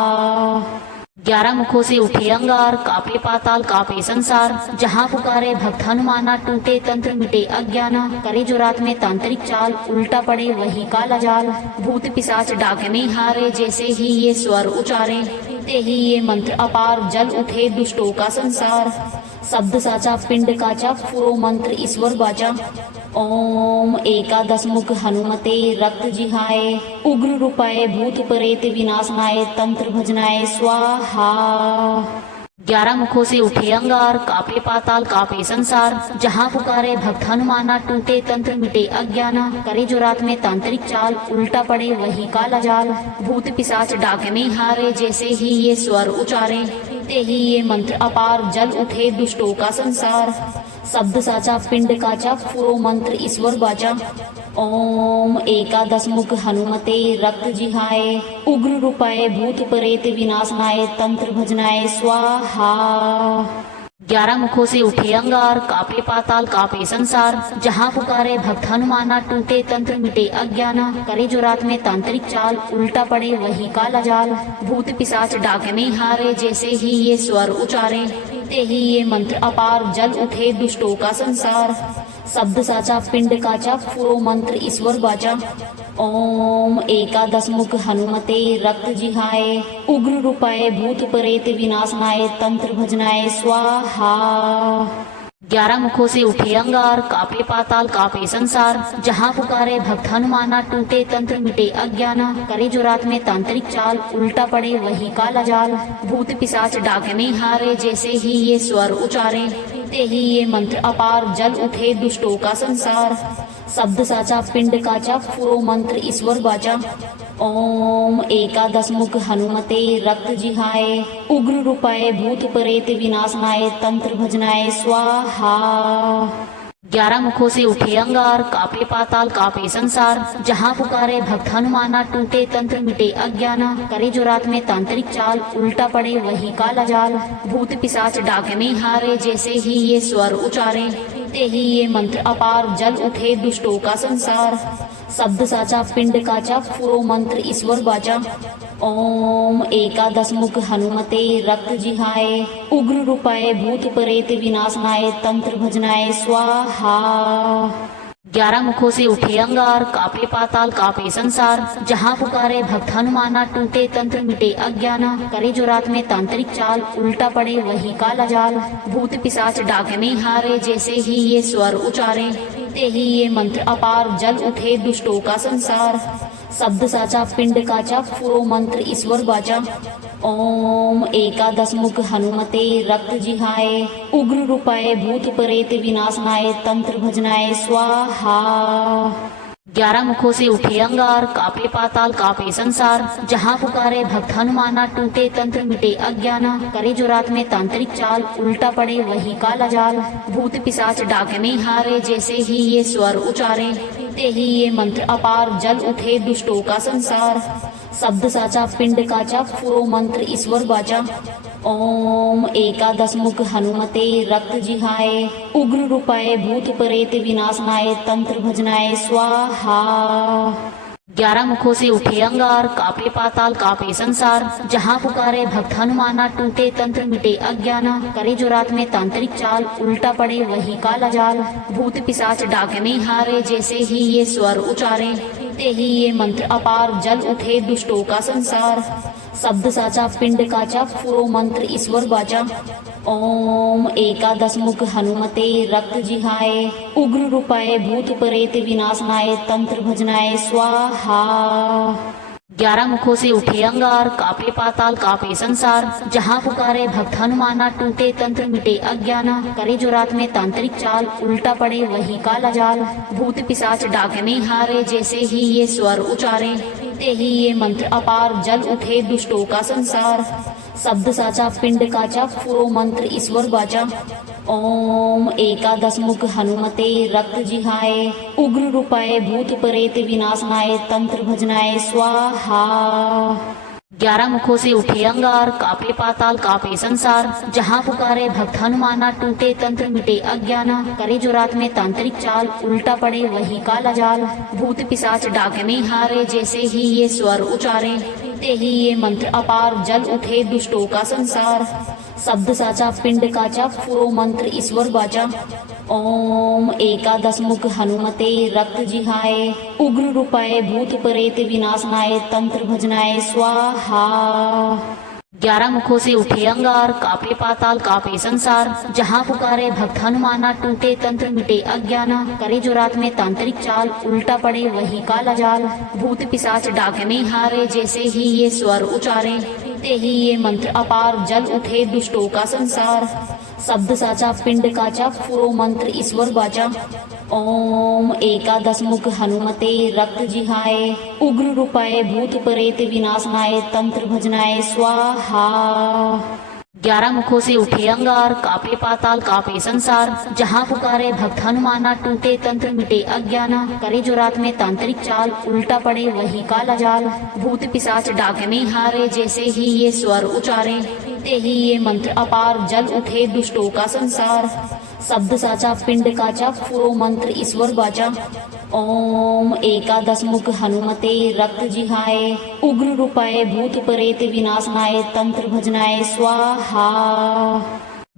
11 मुखों से उठे अंगार, कापे पाताल कापे संसार। जहाँ पुकारे भक्त हनुमाना, टूटे तंत्र मिटे अज्ञाना। करे जो रात में तांत्रिक चाल, उल्टा पड़े वही काला जाल। भूत पिशाच डाकने हारे, जैसे ही ये स्वर उचारे ते ही ये मंत्र अपार जल उठे दुष्टों का संसार। शब्द साचा पिंड काचा पुरो मंत्र ईश्वर बाचा। ओम एकादश मुख हनुमते रक्त जिहाय उग्र रूपाय भूत प्रेत विनाशनाय तंत्र भजनाय स्वाहा। 11 मुखों से उठे अंगार, कापे पाताल कापे संसार। जहाँ पुकारे भक्त हनुमाना, टूटे तंत्र मिटे अज्ञाना। करे जो रात में तांत्रिक चाल, उल्टा पड़े वही काला जाल। भूत पिशाच डाकने हारे, जैसे ही ये स्वर उचारे ते ही ये मंत्र अपार जल उठे दुष्टों का संसार। शब्द साचा पिंड काचा पुरो मंत्र ईश्वर बाचा। ओम एकादश मुख हनुमते रक्त जिहाय उग्र रूपाय भूत प्रेत विनाशनाय तंत्र भजनाय स्वाहा। 11 मुखों से उठे अंगार, कापे पाताल कापे संसार। जहाँ पुकारे भक्त हनुमाना, टूटे तंत्र मिटे अज्ञाना। करे जो रात में तांत्रिक चाल, उल्टा पड़े वही काला जाल। भूत पिशाच डाकने हारे, जैसे ही ये स्वर उचारे ते ही ये मंत्र अपार जल उठे दुष्टों का संसार। शब्द साचा पिंड काचा पुरो मंत्र ईश्वर बाचा। ओम एकादश मुख हनुमते रक्त जिहाय उग्र रूपाय भूत प्रेत विनाशनाय तंत्र भजनाय स्वाहा। 11 मुखों से उठे अंगार, कापे पाताल कापे संसार। जहाँ पुकारे भक्त हनुमाना, टूटे तंत्र मिटे अज्ञाना। करे जो रात में तांत्रिक चाल, उल्टा पड़े वही काला जाल। भूत पिशाच डाकने हारे, जैसे ही ये स्वर उचारे ते ही ये मंत्र अपार जल उठे दुष्टों का संसार। शब्द साचा पिंड काचा पुरो मंत्र ईश्वर बाचा। ओम एकादश मुख हनुमते रक्त जिहाय उग्र रूपाय भूत प्रेत विनाशनाय तंत्र भजनाय स्वाहा। 11 मुखों से उठे अंगार, कापे पाताल कापे संसार। जहाँ पुकारे भक्त हनुमाना, टूटे तंत्र मिटे अज्ञाना। करे जो रात में तांत्रिक चाल, उल्टा पड़े वही काला जाल। भूत पिशाच डाकने हारे, जैसे ही ये स्वर उचारे ते ही ये मंत्र अपार जल उठे दुष्टों का संसार। शब्द साचा पिंड काचा पुरो मंत्र ईश्वर बाचा। ओम एकादश मुख हनुमते रक्त जिहाय उग्र रूपाय भूत प्रेत विनाशनाय तंत्र भजनाय स्वाहा। 11 मुखों से उठे अंगार, कापे पाताल कापे संसार। जहाँ पुकारे भक्त हनुमाना, टूटे तंत्र मिटे अज्ञाना। करे जो रात में तांत्रिक चाल, उल्टा पड़े वही काला जाल। भूत पिशाच डाकने हारे, जैसे ही ये स्वर उचारे ते ही ये मंत्र अपार जल उठे दुष्टों का संसार। शब्द साचा पिंड काचा पुरो मंत्र ईश्वर बाचा। ओम एकादश मुख हनुमते रक्त जिहाय उग्र रूपाय भूत प्रेत विनाशनाय तंत्र भजनाय स्वाहा। 11 मुखों से उठे अंगार, कापे पाताल कापे संसार। जहाँ पुकारे भक्त हनुमाना, टूटे तंत्र मिटे अज्ञाना। करे जो रात में तांत्रिक चाल, उल्टा पड़े वही काला जाल। भूत पिशाच डाके में हारे, जैसे ही ये स्वर उचारे, ते ही ये मंत्र अपार, जल उठे दुष्टों का संसार। शब्द साचा पिंड काचा, फुरो मंत्र ईश्वर बाचा। ओम एकादश मुख हनुमते रक्त जिहाय, उग्र रूपाय भूत प्रेत विनाशनाय, तंत्र भजनाय स्वाहा। 11 मुखों से उठे अंगार, कापे पाताल कापे संसार। जहाँ पुकारे भक्त हनुमाना, टूटे तंत्र मिटे अज्ञाना। करे जो रात में तांत्रिक चाल, उल्टा पड़े वही काला जाल। भूत पिशाच डाके में हारे, जैसे ही ये स्वर उचारे, ते ही ये मंत्र अपार, जल उठे दुष्टों का संसार। शब्द साचा पिंड काचा, फुरो मंत्र ईश्वर बाचा। ओम एकादश मुख हनुमते रक्त जिहाय, उग्र रूपाय भूत प्रेत विनाशनाय, तंत्र भजनाय स्वाहा। 11 मुखों से उठे अंगार, कापे पाताल कापे संसार। जहाँ पुकारे भक्त हनुमाना, टूटे तंत्र मिटे अज्ञाना। करे जो रात में तांत्रिक चाल, उल्टा पड़े वही काला जाल। भूत पिशाच डाके में हारे, जैसे ही ये स्वर उचारे, ते ही ये मंत्र अपार, जल उठे दुष्टों का संसार। शब्द साचा पिंड काचा, फुरो मंत्र ईश्वर बाचा। ओम एकादश मुख हनुमते रक्त जिहाय, उग्र रूपाय भूत प्रेत विनाशनाय, तंत्र भजनाय स्वाहा। 11 मुखों से उठे अंगार, कापे पाताल कापे संसार। जहाँ पुकारे भक्त हनुमाना, टूटे तंत्र मिटे अज्ञाना। करे जो रात में तांत्रिक चाल, उल्टा पड़े वही काला जाल। भूत पिशाच डाके में हारे, जैसे ही ये स्वर उचारे, ते ही ये मंत्र अपार, जल उठे दुष्टों का संसार। शब्द साचा पिंड काचा, फुरो मंत्र ईश्वर बाचा। ओम एकादश मुख हनुमते रक्त जिहाय, उग्र रूपाय भूत प्रेत विनाशनाय, तंत्र भजनाय स्वाहा। 11 मुखों से उठे अंगार, कापे पाताल कापे संसार। जहाँ पुकारे भक्त हनुमाना, टूटे तंत्र मिटे अज्ञाना। करे जो रात में तांत्रिक चाल, उल्टा पड़े वही काला जाल। भूत पिशाच डाके में हारे, जैसे ही ये स्वर उचारे, ते ही ये मंत्र अपार, जल उठे दुष्टों का संसार। शब्द साचा पिंड काचा, फुरो मंत्र ईश्वर बाचा। ओम एकादश मुख हनुमते रक्त जिहाय, उग्र रूपाय भूत प्रेत विनाशनाय, तंत्र भजनाय स्वाहा। 11 मुखों से उठे अंगार, कापे पाताल कापे संसार। जहाँ पुकारे भक्त हनुमाना, टूटे तंत्र मिटे अज्ञाना। करे जो रात में तांत्रिक चाल, उल्टा पड़े वही काला जाल। भूत पिशाच डाके में हारे, जैसे ही ये स्वर उचारे, ते ही ये मंत्र अपार, जल उठे दुष्टों का संसार। शब्द साचा पिंड काचा, फुरो मंत्र ईश्वर बाचा। ओम एकादश मुख हनुमते रक्त जिहाय, उग्र रूपाय भूत प्रेत विनाशनाय, तंत्र भजनाय स्वाहा।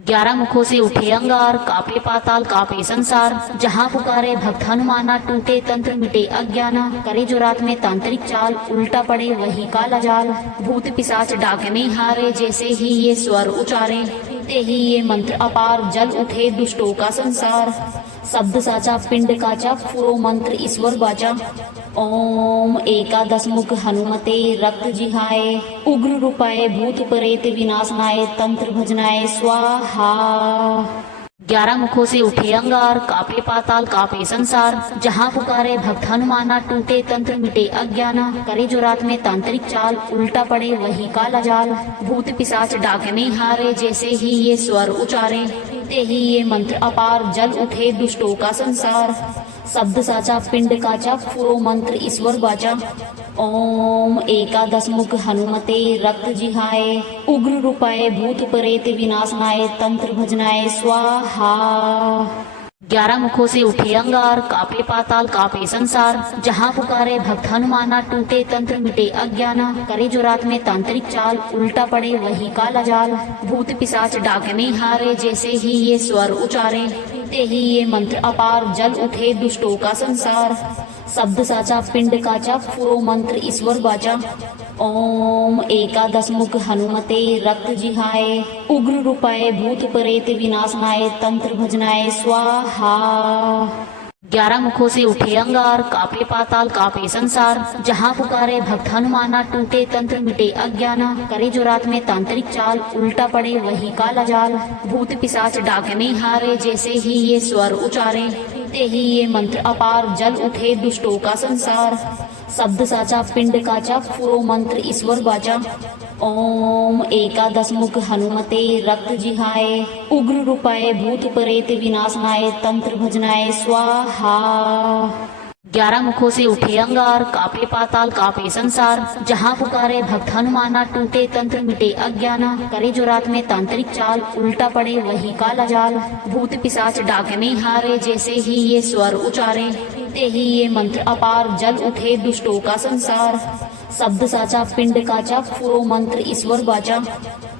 11 मुखों से उठे अंगार, कापे पाताल कापे संसार। जहाँ पुकारे भक्त हनुमाना, टूटे तंत्र मिटे अज्ञाना। करे जो रात में तांत्रिक चाल, उल्टा पड़े वही काला जाल। भूत पिशाच डाके में हारे, जैसे ही ये स्वर उचारे, ते ही ये मंत्र अपार, जल उठे दुष्टों का संसार। शब्द साचा पिंड काचा, फुरो मंत्र ईश्वर बाचा। ओम एकादश मुख हनुमते रक्त जिहाय, उग्र रूपाय भूत प्रेत विनाशनाय, तंत्र भजनाय स्वाहा। 11 मुखों से उठे अंगार, कापे पाताल कापे संसार। जहाँ पुकारे भक्त हनुमाना, टूटे तंत्र मिटे अज्ञाना। करे जो रात में तांत्रिक चाल, उल्टा पड़े वही काला जाल। भूत पिशाच डाके में हारे, जैसे ही ये स्वर उचारे, ते ही ये मंत्र अपार, जल उठे दुष्टों का संसार। शब्द साचा पिंड काचा, फुरो मंत्र ईश्वर बाचा। ओम एकादश मुख हनुमते रक्त जिहाय, उग्र रूपाय भूत प्रेत विनाशनाय, तंत्र भजनाय स्वाहा। 11 मुखों से उठे अंगार, कापे पाताल कापे संसार। जहाँ पुकारे भक्त हनुमाना, टूटे तंत्र मिटे अज्ञाना। करे जो रात में तांत्रिक चाल, उल्टा पड़े वही काला जाल। भूत पिशाच डाके में हारे, जैसे ही ये स्वर उचारे, ते ही ये मंत्र अपार, जल उठे दुष्टों का संसार। शब्द साचा पिंड काचा, फुरो मंत्र ईश्वर बाचा। ओम एकादश मुख हनुमते रक्त जिहाय, उग्र रूपाय भूत प्रेत विनाशनाय, तंत्र भजनाय स्वाहा। 11 मुखों से उठे अंगार, कापे पाताल कापे संसार। जहाँ पुकारे भक्त हनुमाना, टूटे तंत्र मिटे अज्ञाना। करे जो रात में तांत्रिक चाल, उल्टा पड़े वही काला जाल। भूत पिशाच डाकने हारे, जैसे ही ये स्वर उचारे, ते ही ये मंत्र अपार, जल उठे दुष्टों का संसार। शब्द साचा पिंड काचा, फुरो मंत्र ईश्वर बाचा। ओम एकादश मुख हनुमते रक्त जिहाय, उग्र रूपाय भूत प्रेत विनाशनाय, तंत्र भजनाय स्वाहा। 11 मुखों से उठे अंगार, कापे पाताल कापे संसार। जहाँ पुकारे भक्त हनुमाना, टूटे तंत्र मिटे अज्ञाना। करे जो रात में तांत्रिक चाल, उल्टा पड़े वही काला जाल। भूत पिशाच डाकने हारे, जैसे ही ये स्वर उचारे, ते ही ये मंत्र अपार, जल उठे दुष्टों का संसार। शब्द साचा पिंड काचा, फुरो मंत्र ईश्वर बाचा।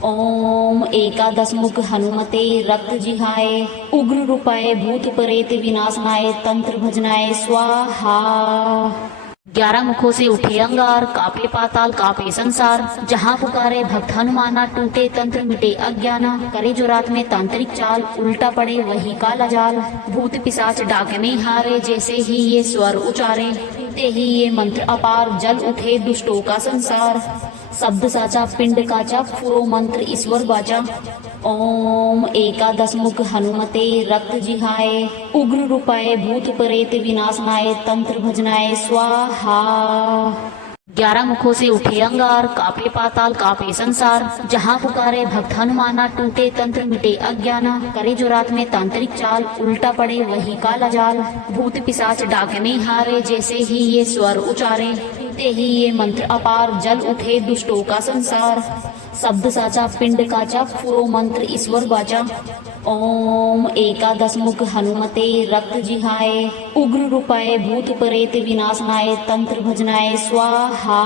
ओम एकादश मुख हनुमते रक्त जिहाय, उग्र रूपाय भूत प्रेत विनाशनाय, तंत्र भजनाय स्वाहा। 11 मुखों से उठे अंगार, कापे पाताल कापे संसार। जहाँ पुकारे भक्त हनुमाना, टूटे तंत्र मिटे अज्ञाना। करे जो रात में तांत्रिक चाल, उल्टा पड़े वही काला जाल। भूत पिशाच डाकने हारे, जैसे ही ये स्वर उचारे, ते ही ये मंत्र अपार, जल उठे दुष्टों का संसार। शब्द साचा पिंड काचा, फुरो मंत्र ईश्वर बाचा। ओम एकादश मुख हनुमते रक्त जिहाय, उग्र रूपाय भूत प्रेत विनाशनाय, तंत्र भजनाय स्वाहा। 11 मुखों से उठे अंगार, कापे पाताल कापे संसार। जहाँ पुकारे भक्त हनुमाना, टूटे तंत्र मिटे अज्ञाना। करे जो रात में तांत्रिक चाल, उल्टा पड़े वही काला जाल। भूत पिशाच डाकने हारे, जैसे ही ये स्वर उचारे, ते ही ये मंत्र अपार, जल उठे दुष्टों का संसार। शब्द साचा पिंड काचा, फुरो मंत्र ईश्वर बाचा। ओम एकादश मुख हनुमते रक्त जिहाय, उग्र रूपाय भूत प्रेत विनाशनाय, तंत्र भजनाय स्वाहा।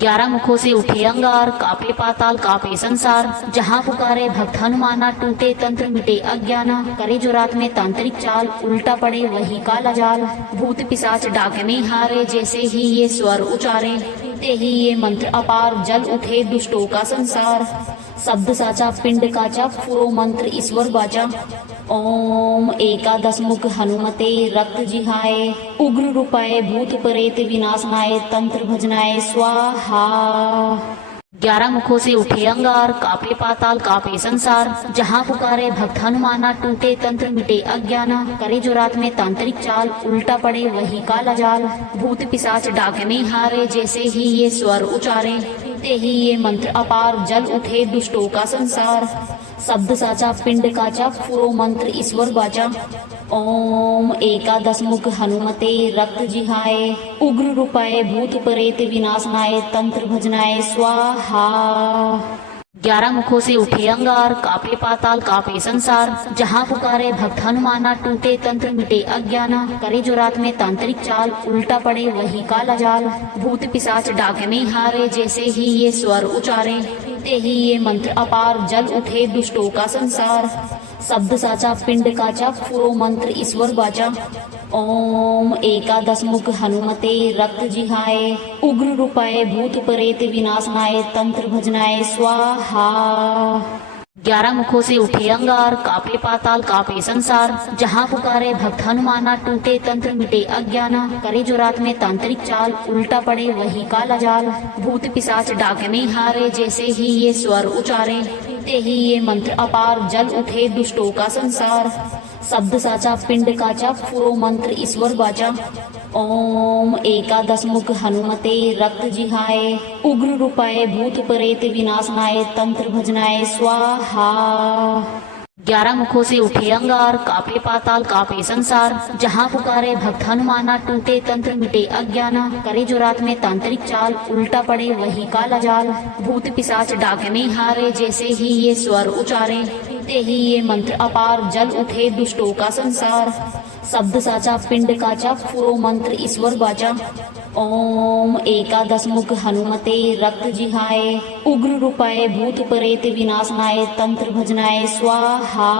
11 मुखों से उठे अंगार, कापे पाताल कापे संसार। जहाँ पुकारे भक्त हनुमाना, टूटे तंत्र मिटे अज्ञाना। करे जो रात में तांत्रिक चाल, उल्टा पड़े वही काला जाल। भूत पिशाच डाकने हारे, जैसे ही ये स्वर उचारे, ते ही ये मंत्र अपार, जल उठे दुष्टों का संसार। शब्द साचा पिंड काचा, फुरो मंत्र ईश्वर बाचा। ओम एकादश मुख हनुमते रक्त जिहाय, उग्र रूपाय भूत प्रेत विनाशनाय, तंत्र भजनाय स्वाहा। 11 मुखों से उठे अंगार, कापे पाताल कापे संसार। जहाँ पुकारे भक्त हनुमाना, टूटे तंत्र मिटे अज्ञाना। करे जो रात में तांत्रिक चाल, उल्टा पड़े वही काला जाल। भूत पिशाच डाकने हारे, जैसे ही ये स्वर उचारे, ते ही ये मंत्र अपार, जल उठे दुष्टों का संसार। शब्द साचा पिंड काचा, फुरो मंत्र ईश्वर बाचा। ओम एकादश मुख हनुमते रक्त जिहाय, उग्र रूपाय भूत प्रेत विनाशनाय, तंत्र भजनाय स्वाहा। 11 मुखों से उठे अंगार, कापे पाताल कापे संसार। जहाँ पुकारे भक्त हनुमाना, टूटे तंत्र मिटे अज्ञाना। करे जो रात में तांत्रिक चाल, उल्टा पड़े वही काला जाल। भूत पिशाच डाकने हारे, जैसे ही ये स्वर उचारे, ते ही ये मंत्र अपार, जल उठे दुष्टों का संसार। शब्द साचा पिंड काचा, फुरो मंत्र ईश्वर बाचा। ओम एकादश मुख हनुमते रक्त जिहाय, उग्र रूपाय भूत प्रेत विनाशनाय, तंत्र भजनाय स्वाहा। 11 मुखों से उठे अंगार, कापे पाताल कापे संसार। जहाँ पुकारे भक्त हनुमाना, टूटे तंत्र मिटे अज्ञाना। करे जो रात में तांत्रिक चाल, उल्टा पड़े वही काला जाल। भूत पिशाच डाकने हारे, जैसे ही ये स्वर उचारे, ते ही ये मंत्र अपार, जल उठे दुष्टों का संसार। शब्द साचा पिंड काचा, फुरो मंत्र ईश्वर बाचा। ओम एकादश मुख हनुमते रक्त जिहाय, उग्र रूपाय भूत प्रेत विनाशनाय, तंत्र भजनाय स्वाहा। 11 मुखों से उठे अंगार, कापे पाताल कापे संसार। जहाँ पुकारे भक्त हनुमाना, टूटे तंत्र मिटे अज्ञाना। करे जो रात में तांत्रिक चाल, उल्टा पड़े वही काला जाल। भूत पिशाच डाकने हारे, जैसे ही ये स्वर उचारे, ते ही ये मंत्र अपार, जल उठे दुष्टों का संसार। शब्द साचा पिंड काचा, फुरो मंत्र ईश्वर बाचा। ओम एकादश मुख हनुमते रक्त जिहाय, उग्र रूपाय भूत प्रेत विनाशनाय, तंत्र भजनाय स्वाहा।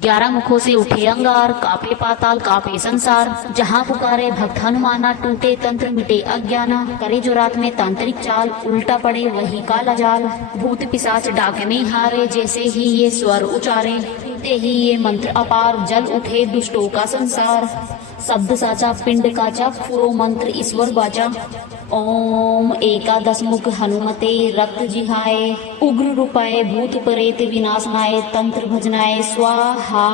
11 मुखों से उठे अंगार, कापे पाताल कापे संसार। जहाँ पुकारे भक्त हनुमाना, टूटे तंत्र मिटे अज्ञाना। करे जो रात में तांत्रिक चाल, उल्टा पड़े वही काला जाल। भूत पिशाच डाके में हारे, जैसे ही ये स्वर उचारे, ते ही ये मंत्र अपार, जल उठे दुष्टों का संसार। शब्द साचा पिंड काचा, फुरो मंत्र ईश्वर बाचा। ओम एकादश मुख हनुमते रक्त जिहाय, उग्र रूपाय भूत प्रेत विनाशनाय, तंत्र भजनाय स्वाहा।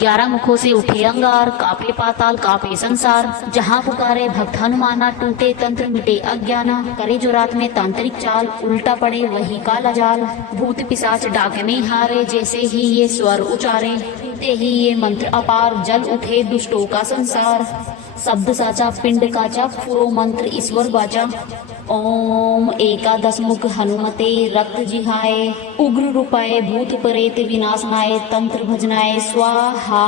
11 मुखों से उठे अंगार, कापे पाताल कापे संसार। जहाँ पुकारे भक्त हनुमाना, टूटे तंत्र मिटे अज्ञाना। करे जो रात में तांत्रिक चाल, उल्टा पड़े वही काला जाल। भूत पिशाच डाके में हारे, जैसे ही ये स्वर उचारे, ते ही ये मंत्र अपार, जल उठे दुष्टों का संसार। शब्द साचा पिंड काचा, फुरो मंत्र ईश्वर बाचा। ओम एकादश मुख हनुमते रक्त जिहाय, उग्र रूपाय भूत प्रेत विनाशनाय, तंत्र भजनाय स्वाहा।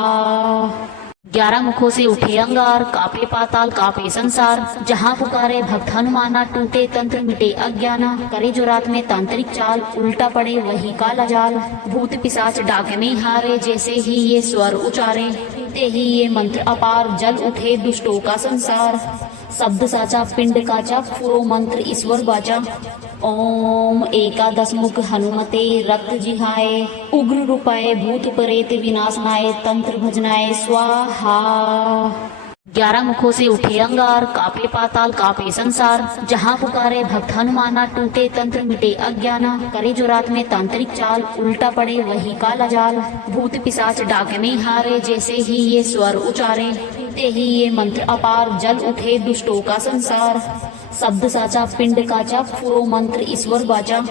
11 मुखों से उठे अंगार, कापे पाताल कापे संसार। जहाँ पुकारे भक्त हनुमाना, टूटे तंत्र मिटे अज्ञाना। करे जो रात में तांत्रिक चाल, उल्टा पड़े वही काला जाल। भूत पिशाच डाके में हारे, जैसे ही ये स्वर उचारे, ते ही ये मंत्र अपार, जल उठे दुष्टों का संसार। शब्द साचा पिंड काचा, फुरो मंत्र ईश्वर बाचा। ओम एकादश मुख हनुमते रक्त जिहाय, उग्र रूपाय भूत प्रेत विनाशनाय, तंत्र भजनाय स्वाहा। 11 मुखों से उठे अंगार, कापे पाताल कापे संसार। जहाँ पुकारे भक्त हनुमाना, टूटे तंत्र मिटे अज्ञाना। करे जो रात में तांत्रिक चाल, उल्टा पड़े वही काला जाल। भूत पिशाच डाके में हारे, जैसे ही ये स्वर उचारे, ते ही ये मंत्र अपार, जल उठे दुष्टों का संसार। शब्द साचा पिंड काचा, फुरो मंत्र ईश्वर बाचा।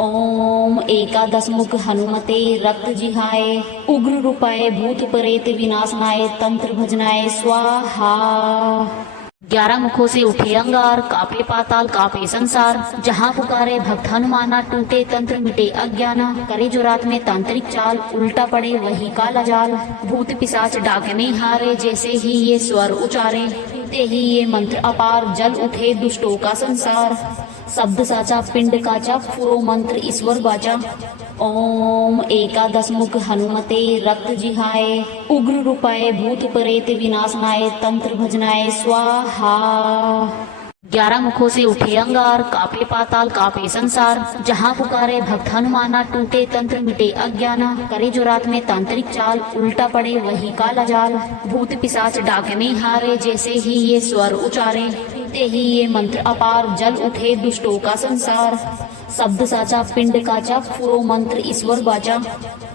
ओम एकादश मुख हनुमते रक्त जिहाय, उग्र रूपाय भूत प्रेत विनाशनाय, तंत्र भजनाय स्वाहा। 11 मुखों से उठे अंगार, कापे पाताल कापे संसार। जहाँ पुकारे भक्त हनुमाना, टूटे तंत्र मिटे अज्ञाना। करे जो रात में तांत्रिक चाल, उल्टा पड़े वही काला जाल। भूत पिशाच डाके में हारे, जैसे ही ये स्वर उचारे, ते ही ये मंत्र अपार, जल उठे दुष्टों का संसार। शब्द साचा पिंड काचा, फुरो मंत्र ईश्वर बाचा। ओम एकादश मुख हनुमते रक्त जिहाय, उग्र रूपाय भूत प्रेत विनाशनाय, तंत्र भजनाय स्वाहा। 11 मुखों से उठे अंगार, कापे पाताल कापे संसार। जहाँ पुकारे भक्त हनुमाना, टूटे तंत्र मिटे अज्ञाना। करे जो रात में तांत्रिक चाल, उल्टा पड़े वही काला जाल। भूत पिशाच डाके में हारे, जैसे ही ये स्वर उचारे, ते ही ये मंत्र अपार, जल उठे दुष्टों का संसार। शब्द साचा पिंड काचा, फुरो मंत्र ईश्वर बाचा।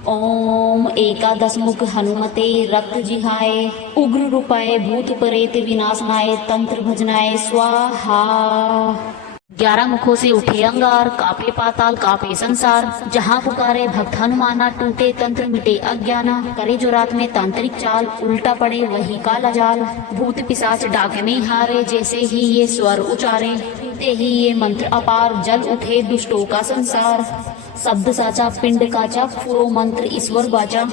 ओम एकादश मुख हनुमते रक्त जिहाय, उग्र रूपाय भूत प्रेत विनाशनाय, तंत्र भजनाय स्वाहा। 11 मुखों से उठे अंगार, कापे पाताल कापे संसार। जहाँ पुकारे भक्त हनुमाना, टूटे तंत्र मिटे अज्ञाना। करे जो रात में तांत्रिक चाल, उल्टा पड़े वही काला जाल। भूत पिशाच डाके में हारे, जैसे ही ये स्वर उचारे, ते ही ये मंत्र अपार, जल उठे दुष्टों का संसार। शब्द साचा पिंड काचा, फुरो मंत्र ईश्वर बाचा।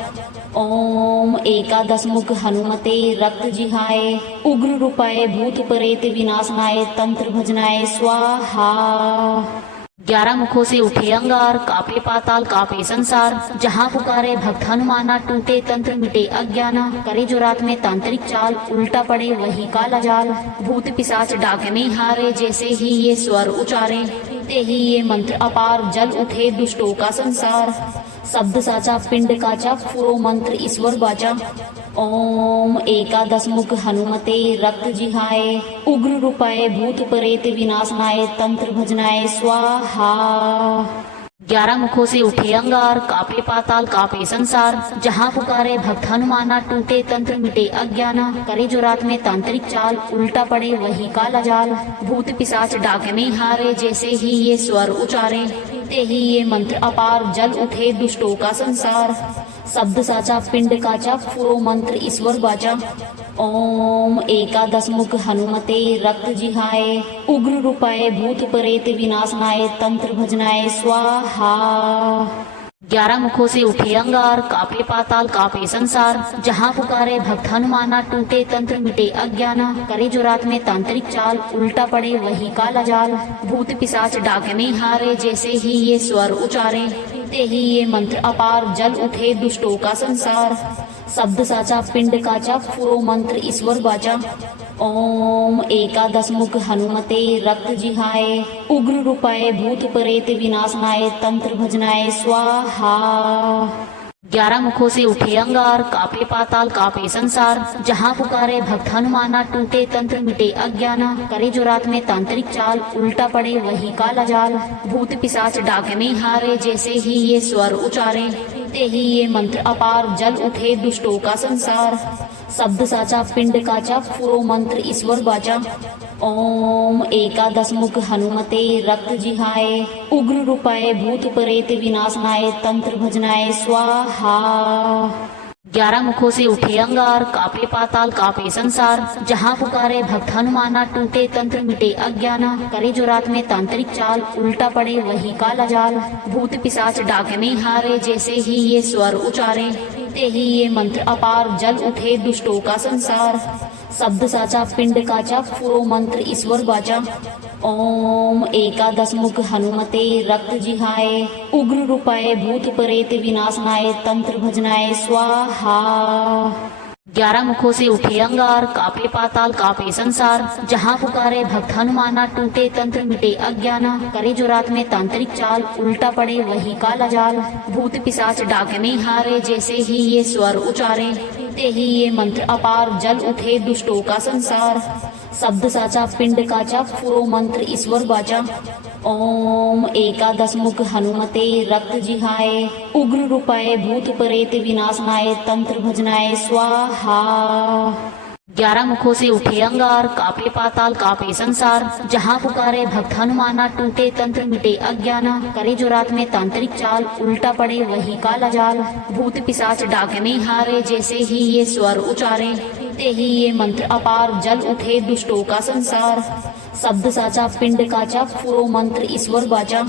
ओम एकादश मुख हनुमते रक्त जिहाय, उग्र रूपाय भूत प्रेत विनाशनाय, तंत्र भजनाय स्वाहा। 11 मुखों से उठे अंगार, कापे पाताल कापे संसार। जहाँ पुकारे भक्त हनुमाना, टूटे तंत्र मिटे अज्ञाना। करे जो रात में तांत्रिक चाल, उल्टा पड़े वही काला जाल। भूत पिशाच डाके में हारे, जैसे ही ये स्वर उचारे, ते ही ये मंत्र अपार, जल उठे दुष्टों का संसार। शब्द साचा पिंड काचा, फुरो मंत्र ईश्वर बाचा। ओम एकादश मुख हनुमते रक्त जिहाय, उग्र रूपाय भूत प्रेत विनाशनाय, तंत्र भजनाय स्वाहा। 11 मुखों से उठे अंगार, कापे पाताल कापे संसार। जहाँ पुकारे भक्त हनुमाना, टूटे तंत्र मिटे अज्ञाना। करे जो रात में तांत्रिक चाल, उल्टा पड़े वही काला जाल। भूत पिशाच डाके में हारे, जैसे ही ये स्वर उचारे, ते ही ये मंत्र अपार, जल उठे दुष्टों का संसार। शब्द साचा पिंड काचा, फुरो मंत्र ईश्वर बाचा। ओम एकादश मुख हनुमते रक्त जिहाय, उग्र रूपाय भूत प्रेत विनाशनाय, तंत्र भजनाय स्वाहा। 11 मुखों से उठे अंगार, कापे पाताल कापे संसार। जहाँ पुकारे भक्त हनुमाना, टूटे तंत्र मिटे अज्ञाना। करे जो रात में तांत्रिक चाल, उल्टा पड़े वही काला जाल। भूत पिशाच डाके में हारे, जैसे ही ये स्वर उचारे, ते ही ये मंत्र अपार जल उठे दुष्टों का संसार। शब्द साचा पिंड काचा फुरो मंत्र ईश्वर बाचा। ओम एकादश मुख हनुमते रक्त जिहाय। उग्र रूपाय भूत प्रेत विनाशनाय तंत्र भजनाय स्वाहा। 11 मुखों से उठे अंगार, कापे पाताल कापे संसार। जहाँ पुकारे भक्त हनुमाना, टूटे तंत्र मिटे अज्ञाना। करे जो रात में तांत्रिक चाल, उल्टा पड़े वही काला जाल। भूत पिशाच डाके में हारे, जैसे ही ये स्वर उचारे ते ही ये मंत्र अपार जल उठे दुष्टों का संसार। शब्द साचा पिंड काचा फुरो मंत्र ईश्वर बाचा। ओम एकादश मुख हनुमते रक्त जिहाय। उग्र रूपाय भूत प्रेत विनाशनाय तंत्र भजनाय स्वाहा। 11 मुखों से उठे अंगार, कापे पाताल कापे संसार। जहाँ पुकारे भक्त हनुमाना, टूटे तंत्र मिटे अज्ञाना। करे जो रात में तांत्रिक चाल, उल्टा पड़े वही काला जाल। भूत पिशाच डाके में हारे, जैसे ही ये स्वर उचारे ते ही ये मंत्र अपार जल उठे दुष्टों का संसार। शब्द साचा पिंड काचा फुरो मंत्र ईश्वर बाचा। ओम एकादश मुख हनुमते रक्त जिहाय। उग्र रूपाय भूत प्रेत विनाशनाय तंत्र भजनाय स्वाहा। 11 मुखों से उठे अंगार, कापे पाताल कापे संसार। जहाँ पुकारे भक्त हनुमाना, टूटे तंत्र मिटे अज्ञाना। करे जो रात में तांत्रिक चाल, उल्टा पड़े वही काला जाल। भूत पिशाच डाके में हारे, जैसे ही ये स्वर उचारे ते ही ये मंत्र अपार जल उठे दुष्टों का संसार। शब्द साचा पिंड काचा फुरो मंत्र ईश्वर बाचा। ओम एकादश मुख हनुमते रक्त जिहाय। उग्र रूपाय भूत प्रेत विनाशनाय तंत्र भजनाय स्वाहा। 11 मुखों से उठे अंगार, कापे पाताल कापे संसार। जहाँ पुकारे भक्त हनुमाना, टूटे तंत्र मिटे अज्ञाना। करे जो रात में तांत्रिक चाल, उल्टा पड़े वही काला जाल। भूत पिशाच डाके में हारे, जैसे ही ये स्वर उचारे ते ही ये मंत्र अपार जल उठे दुष्टों का संसार। शब्द साचा पिंड काचा फुरो मंत्र ईश्वर बाचा।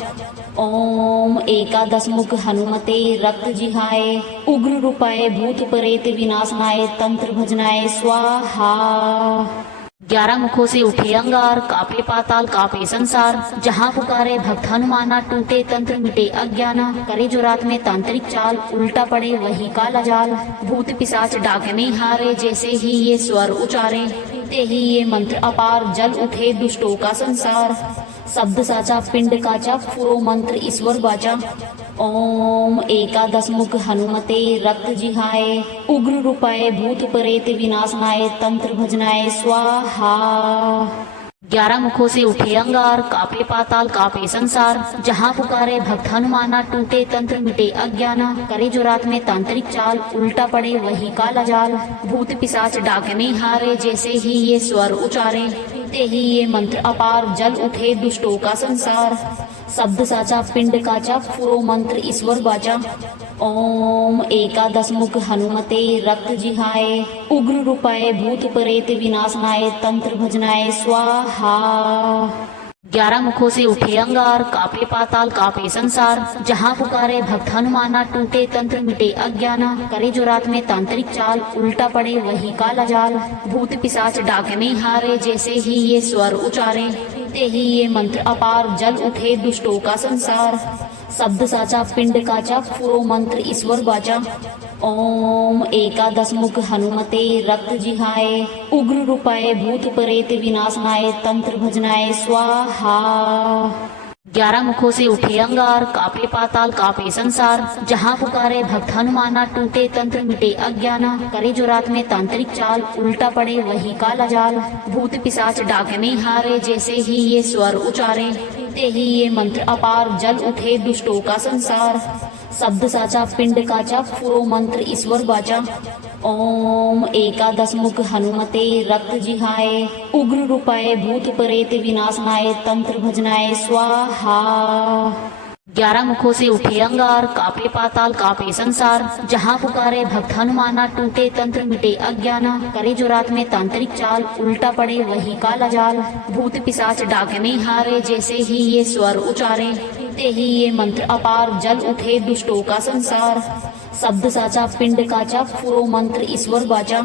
ओम एकादश मुख हनुमते रक्त जिहाय। उग्र रूपाय भूत प्रेत विनाशनाय तंत्र भजनाय स्वाहा। 11 मुखों से उठे अंगार, कापे पाताल कापे संसार। जहाँ पुकारे भक्त हनुमाना, टूटे तंत्र मिटे अज्ञाना। करे जो रात में तांत्रिक चाल, उल्टा पड़े वही काला जाल। भूत पिशाच डाके में हारे, जैसे ही ये स्वर उचारे ते ही ये मंत्र अपार जल उठे दुष्टों का संसार। शब्द साचा पिंड काचा फुरो मंत्र ईश्वर बाचा। ओम एकादश मुख हनुमते रक्त जिहाय। उग्र रूपाय भूत प्रेत विनाशनाय तंत्र भजनाय स्वाहा। 11 मुखों से उठे अंगार, कापे पाताल कापे संसार। जहाँ पुकारे भक्त हनुमाना, टूटे तंत्र मिटे अज्ञाना। करे जो रात में तांत्रिक चाल, उल्टा पड़े वही काला जाल। भूत पिशाच डाके में हारे, जैसे ही ये स्वर उचारे ते ही ये मंत्र अपार जल उठे दुष्टों का संसार। शब्द साचा पिंड काचा फुरो मंत्र ईश्वर बाचा। ओम एकादश मुख हनुमते रक्त जिहाय। उग्र रूपाय भूत प्रेत विनाशनाय तंत्र भजनाय स्वाहा। 11 मुखों से उठे अंगार, कापे पाताल कापे संसार। जहाँ पुकारे भक्त हनुमाना, टूटे तंत्र मिटे अज्ञाना। करे जो रात में तांत्रिक चाल, उल्टा पड़े वही काला जाल। भूत पिशाच डाके में हारे, जैसे ही ये स्वर उचारे ते ही ये मंत्र अपार जल उठे दुष्टों का संसार। शब्द साचा पिंड काचा फुरो मंत्र ईश्वर बाचा। ओम एकादश मुख हनुमते रक्त जिहाय। उग्र रूपाय भूत प्रेत विनाशनाय तंत्र भजनाय स्वाहा। 11 मुखों से उठे अंगार, कापे पाताल कापे संसार। जहाँ पुकारे भक्त हनुमाना, टूटे तंत्र मिटे अज्ञाना। करे जो रात में तांत्रिक चाल, उल्टा पड़े वही काला जाल। भूत पिशाच डाके में हारे, जैसे ही ये स्वर उचारे ते ही ये मंत्र अपार जल उठे दुष्टों का संसार। शब्द साचा पिंड काचा फुरो मंत्र ईश्वर बाचा। ओम एकादश मुख हनुमते रक्त जिहाय। उग्र रूपाय भूत प्रेत विनाशनाय तंत्र भजनाय स्वाहा। 11 मुखों से उठे अंगार, कापे पाताल कापे संसार। जहाँ पुकारे भक्त हनुमाना, टूटे तंत्र मिटे अज्ञाना। करे जो रात में तांत्रिक चाल, उल्टा पड़े वही काला जाल। भूत पिशाच डाके में हारे, जैसे ही ये स्वर उचारे ते ही ये मंत्र अपार जल उठे दुष्टों का संसार। शब्द साचा पिंड काचा फुरो मंत्र ईश्वर बाचा।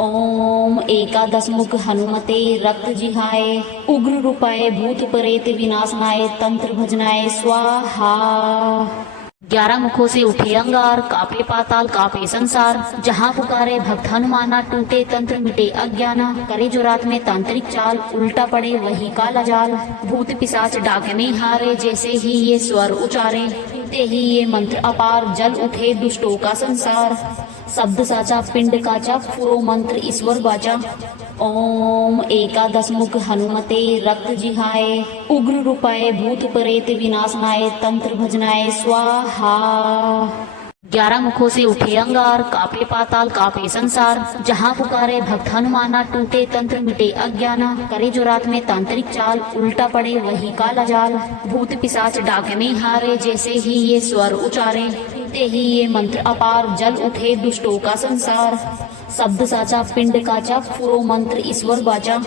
ओम एकादश मुख हनुमते रक्त जिहाय। उग्र रूपाय भूत प्रेत विनाशनाय तंत्र भजनाय स्वाहा। 11 मुखों से उठे अंगार, कापे पाताल कापे संसार, जहाँ पुकारे भक्त हनुमाना, टूटे तंत्र मिटे अज्ञाना, करे जो रात में तांत्रिक चाल, उल्टा पड़े वही काला जाल, भूत पिशाच डाके में हारे, जैसे ही ये स्वर उचारे, ते ही ये मंत्र अपार, जल उठे दुष्टों का संसार, शब्द साचा पिंड काचा, फुरो मंत्र ईश्वर बाचा, ओम एकादश मुख हनुमते रक्त जिहाय, उग्र रूपाय भूत प्रेत विनाशनाय, तंत्र भजनाय स्वाहा। 11 मुखों से उठे अंगार, कापे पाताल कापे संसार, जहाँ पुकारे भक्त हनुमाना, टूटे तंत्र मिटे अज्ञाना, करे जो रात में तांत्रिक चाल, उल्टा पड़े वही काला जाल, भूत पिशाच डाके में हारे, जैसे ही ये स्वर उचारे, ते ही ये मंत्र अपार, जल उठे दुष्टों का संसार, शब्द साचा पिंड काचा, फुरो मंत्र ईश्वर बाचा,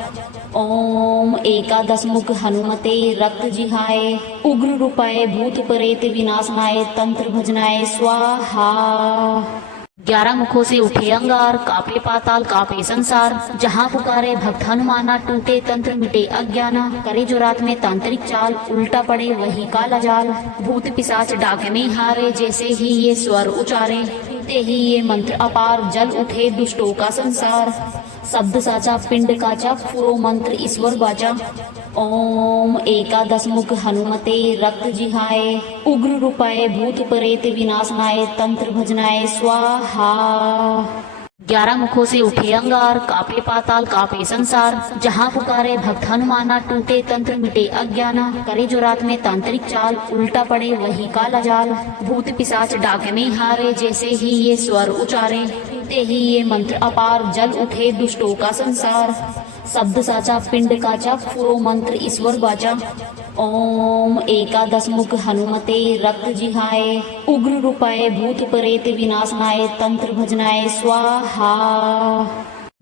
ओम एकादश मुख हनुमते रक्त जिहाय, उग्र रूपाय भूत प्रेत विनाशनाय, तंत्र भजनाय स्वाहा। 11 मुखों से उठे अंगार, कापे पाताल कापे संसार, जहाँ पुकारे भक्त हनुमाना, टूटे तंत्र मिटे अज्ञाना, करे जो रात में तांत्रिक चाल, उल्टा पड़े वही काला जाल, भूत पिशाच डाके में हारे, जैसे ही ये स्वर उचारे, ते ही ये मंत्र अपार, जल उठे दुष्टों का संसार, शब्द साचा पिंड काचा, फुरो मंत्र ईश्वर बाचा, ओम एकादश मुख हनुमते रक्त जिहाय, उग्र रूपाय भूत प्रेत विनाशनाय, तंत्र भजनाय स्वाहा। 11 मुखों से उठे अंगार, कापे पाताल कापे संसार, जहाँ पुकारे भक्त हनुमाना, टूटे तंत्र मिटे अज्ञाना, करे जो रात में तांत्रिक चाल, उल्टा पड़े वही काला जाल, भूत पिशाच डाके में हारे, जैसे ही ये स्वर उचारे, ते ही ये मंत्र अपार, जल उठे दुष्टों का संसार, शब्द साचा पिंड काचा, फुरो मंत्र ईश्वर बाचा, ओम एकादश मुख हनुमते रक्त जिहाय, उग्र रूपाय भूत प्रेत विनाशनाय, तंत्र भजनाय स्वाहा।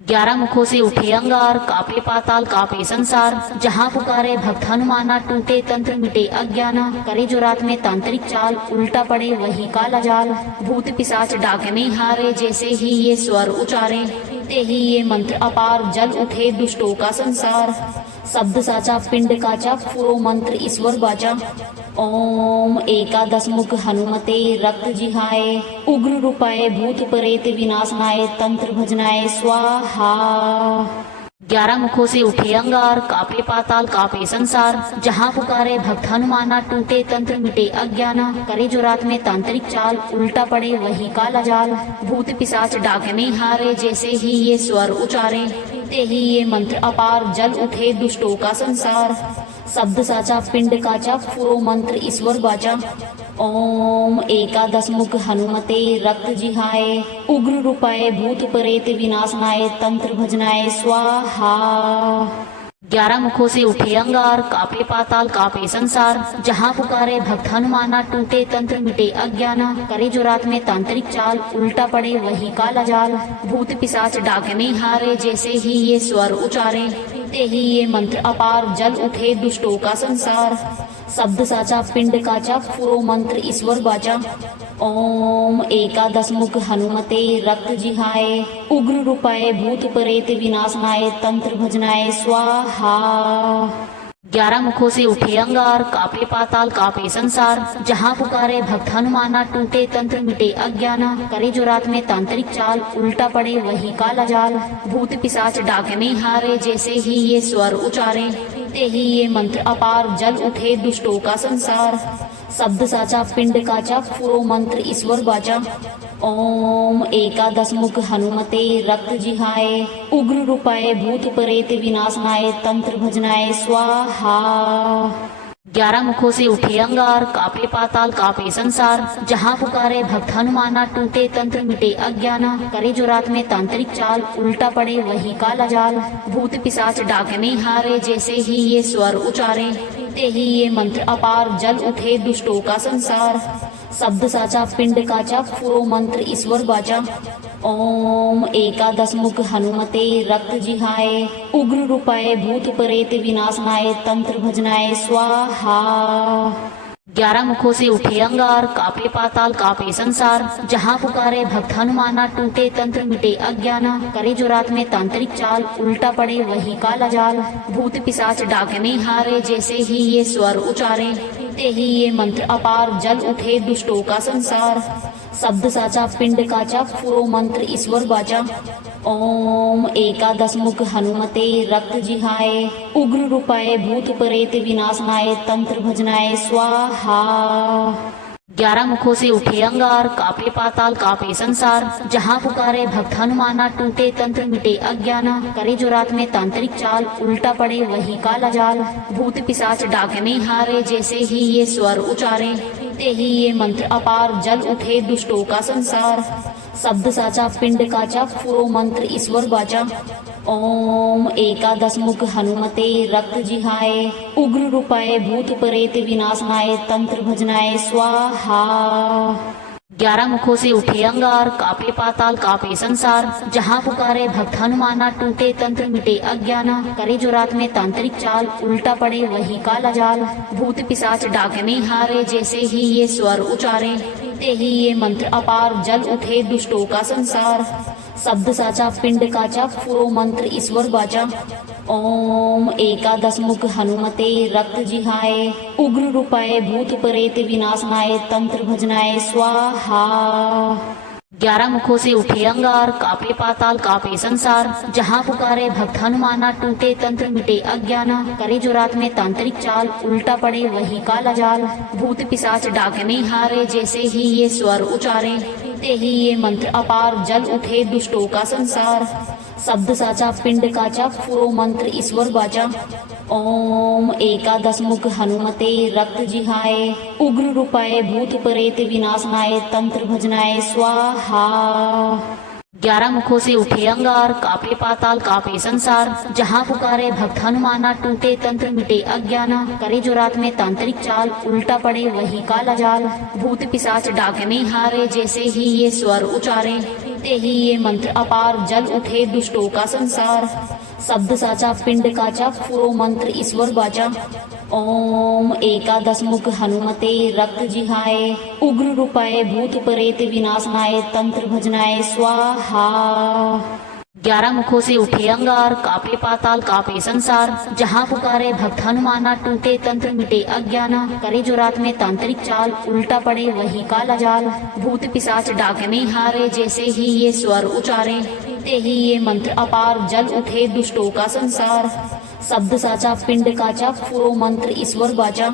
11 मुखों से उठे अंगार, कापे पाताल कापे संसार, जहाँ पुकारे भक्त हनुमाना, टूटे तंत्र मिटे अज्ञाना, करे जो रात में तांत्रिक चाल, उल्टा पड़े वही काला जाल, भूत पिशाच डाके में हारे, जैसे ही ये स्वर उचारे, ते ही ये मंत्र अपार, जल उठे दुष्टों का संसार, शब्द साचा पिंड काचा, फुरो मंत्र ईश्वर बाचा, ओम एकादश मुख हनुमते रक्त जिहाय, उग्र रूपाय भूत प्रेत विनाशनाय, तंत्र भजनाय स्वाहा। 11 मुखों से उठे अंगार, कापे पाताल कापे संसार, जहाँ पुकारे भक्त हनुमाना, टूटे तंत्र मिटे अज्ञाना, करे जो रात में तांत्रिक चाल, उल्टा पड़े वही काला जाल, भूत पिशाच डाके में हारे, जैसे ही ये स्वर उचारे, ते ही ये मंत्र अपार, जल उठे दुष्टों का संसार, शब्द साचा पिंड काचा, फुरो मंत्र ईश्वर बाचा, ओम एकादश मुख हनुमते रक्त जिहाय, उग्र रूपाय भूत प्रेत विनाशनाय, तंत्र भजनाय स्वाहा। 11 मुखों से उठे अंगार, कापे पाताल कापे संसार, जहाँ पुकारे भक्त हनुमाना, टूटे तंत्र मिटे अज्ञाना, करे जो रात में तांत्रिक चाल, उल्टा पड़े वही काला जाल, भूत पिशाच डाके में हारे, जैसे ही ये स्वर उचारे, ते ही ये मंत्र अपार, जल उठे दुष्टों का संसार, शब्द साचा पिंड काचा, फुरो मंत्र ईश्वर बाचा, ओम एकादश मुख हनुमते रक्त जिहाय, उग्र रूपाय भूत प्रेत विनाशनाय, तंत्र भजनाय स्वाहा। 11 मुखों से उठे अंगार, कापे पाताल कापे संसार, जहाँ पुकारे भक्त हनुमाना, टूटे तंत्र मिटे अज्ञाना, करे जो रात में तांत्रिक चाल, उल्टा पड़े वही काला जाल, भूत पिशाच डाके में हारे, जैसे ही ये स्वर उचारे, ते ही ये मंत्र अपार, जल उठे दुष्टों का संसार, शब्द साचा पिंड काचा, फुरो मंत्र ईश्वर बाचा, ओम एकादश मुख हनुमते रक्त जिहाय, उग्र रूपाय भूत प्रेत विनाशनाय, तंत्र भजनाय स्वाहा। 11 मुखों से उठे अंगार, कापे पाताल कापे संसार, जहाँ पुकारे भक्त हनुमाना, टूटे तंत्र मिटे अज्ञाना, करे जो रात में तांत्रिक चाल, उल्टा पड़े वही काला जाल, भूत पिशाच डाके में हारे, जैसे ही ये स्वर उचारे, ते ही ये मंत्र अपार, जल उठे दुष्टों का संसार, शब्द साचा पिंड काचा, फुरो मंत्र ईश्वर बाचा, ओम एकादश मुख हनुमते रक्त जिहाय, उग्र रूपाय भूत प्रेत विनाशनाय, तंत्र भजनाय स्वाहा। 11 मुखों से उठे अंगार, कापे पाताल कापे संसार, जहाँ पुकारे भक्त हनुमाना, टूटे तंत्र मिटे अज्ञाना, करे जो रात में तांत्रिक चाल, उल्टा पड़े वही काला जाल, भूत पिशाच डाके में हारे, जैसे ही ये स्वर उचारे, ते ही ये मंत्र अपार जल उठे दुष्टों का संसार। शब्द साचा पिंड काचा पुरो मंत्र ईश्वर बाचा। ओम एकादश मुख हनुमते रक्त जिहाय उग्र रूपाय भूत प्रेत विनाशनाय तंत्र भजनाय स्वाहा। 11 मुखों से उठे अंगार, कापे पाताल कापे संसार। जहाँ पुकारे भक्त हनुमाना, टूटे तंत्र मिटे अज्ञाना। करे जो रात में तांत्रिक चाल, उल्टा पड़े वही काला जाल। भूत पिशाच डाकने हारे, जैसे ही ये स्वर उचारे ते ही ये मंत्र अपार जल उठे दुष्टों का संसार। शब्द साचा पिंड काचा पुरो मंत्र ईश्वर बाचा। ओम एकादश मुख हनुमते रक्त जिहाय उग्र रूपाय भूत प्रेत विनाशनाय तंत्र भजनाय स्वाहा। 11 मुखों से उठे अंगार, कापे पाताल कापे संसार। जहाँ पुकारे भक्त हनुमाना, टूटे तंत्र मिटे अज्ञाना। करे जो रात में तांत्रिक चाल, उल्टा पड़े वही काला जाल। भूत पिशाच डाकने हारे, जैसे ही ये स्वर उचारे ते ही ये मंत्र अपार जल उठे दुष्टों का संसार। शब्द साचा पिंड काचा पुरो मंत्र ईश्वर बाचा। ओम एकादश मुख हनुमते रक्त जिहाय उग्र रूपाय भूत प्रेत विनाशनाय तंत्र भजनाय स्वाहा। 11 मुखों से उठे अंगार, कापे पाताल कापे संसार। जहाँ पुकारे भक्त हनुमाना, टूटे तंत्र मिटे अज्ञाना। करे जो रात में तांत्रिक चाल, उल्टा पड़े वही काला जाल। भूत पिशाच डाकने हारे, जैसे ही ये स्वर उचारे ते ही ये मंत्र अपार जल उठे दुष्टों का संसार। शब्द साचा पिंड काचा पुरो मंत्र ईश्वर बाचा। ओम एकादश मुख हनुमते रक्त जिहाय उग्र रूपाय भूत प्रेत विनाशनाय तंत्र भजनाय स्वाहा। 11 मुखों से उठे अंगार, कापे पाताल कापे संसार। जहाँ पुकारे भक्त हनुमाना, टूटे तंत्र मिटे अज्ञाना। करे जो रात में तांत्रिक चाल, उल्टा पड़े वही काला जाल। भूत पिशाच डाकने हारे, जैसे ही ये स्वर उचारे ते ही ये मंत्र अपार जल उठे दुष्टों का संसार। शब्द साचा पिंड काचा पुरो मंत्र ईश्वर बाचा। ओम एकादश मुख हनुमते रक्त जिहाय उग्र रूपाय भूत प्रेत विनाशनाय तंत्र भजनाय स्वाहा। 11 मुखों से उठे अंगार, कापे पाताल कापे संसार। जहाँ पुकारे भक्त हनुमाना, टूटे तंत्र मिटे अज्ञाना। करे जो रात में तांत्रिक चाल, उल्टा पड़े वही काला जाल। भूत पिशाच डाकने हारे, जैसे ही ये स्वर उचारे ते ही ये मंत्र अपार जल उठे दुष्टों का संसार। शब्द साचा पिंड काचा पुरो मंत्र ईश्वर बाचा।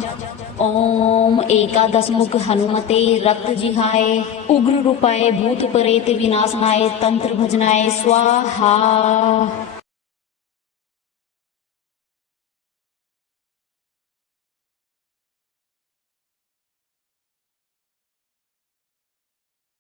ओम एकादश मुख हनुमते रक्त जिहाय उग्र रूपाय भूत प्रेत विनाशनाय तंत्र भजनाय स्वाहा।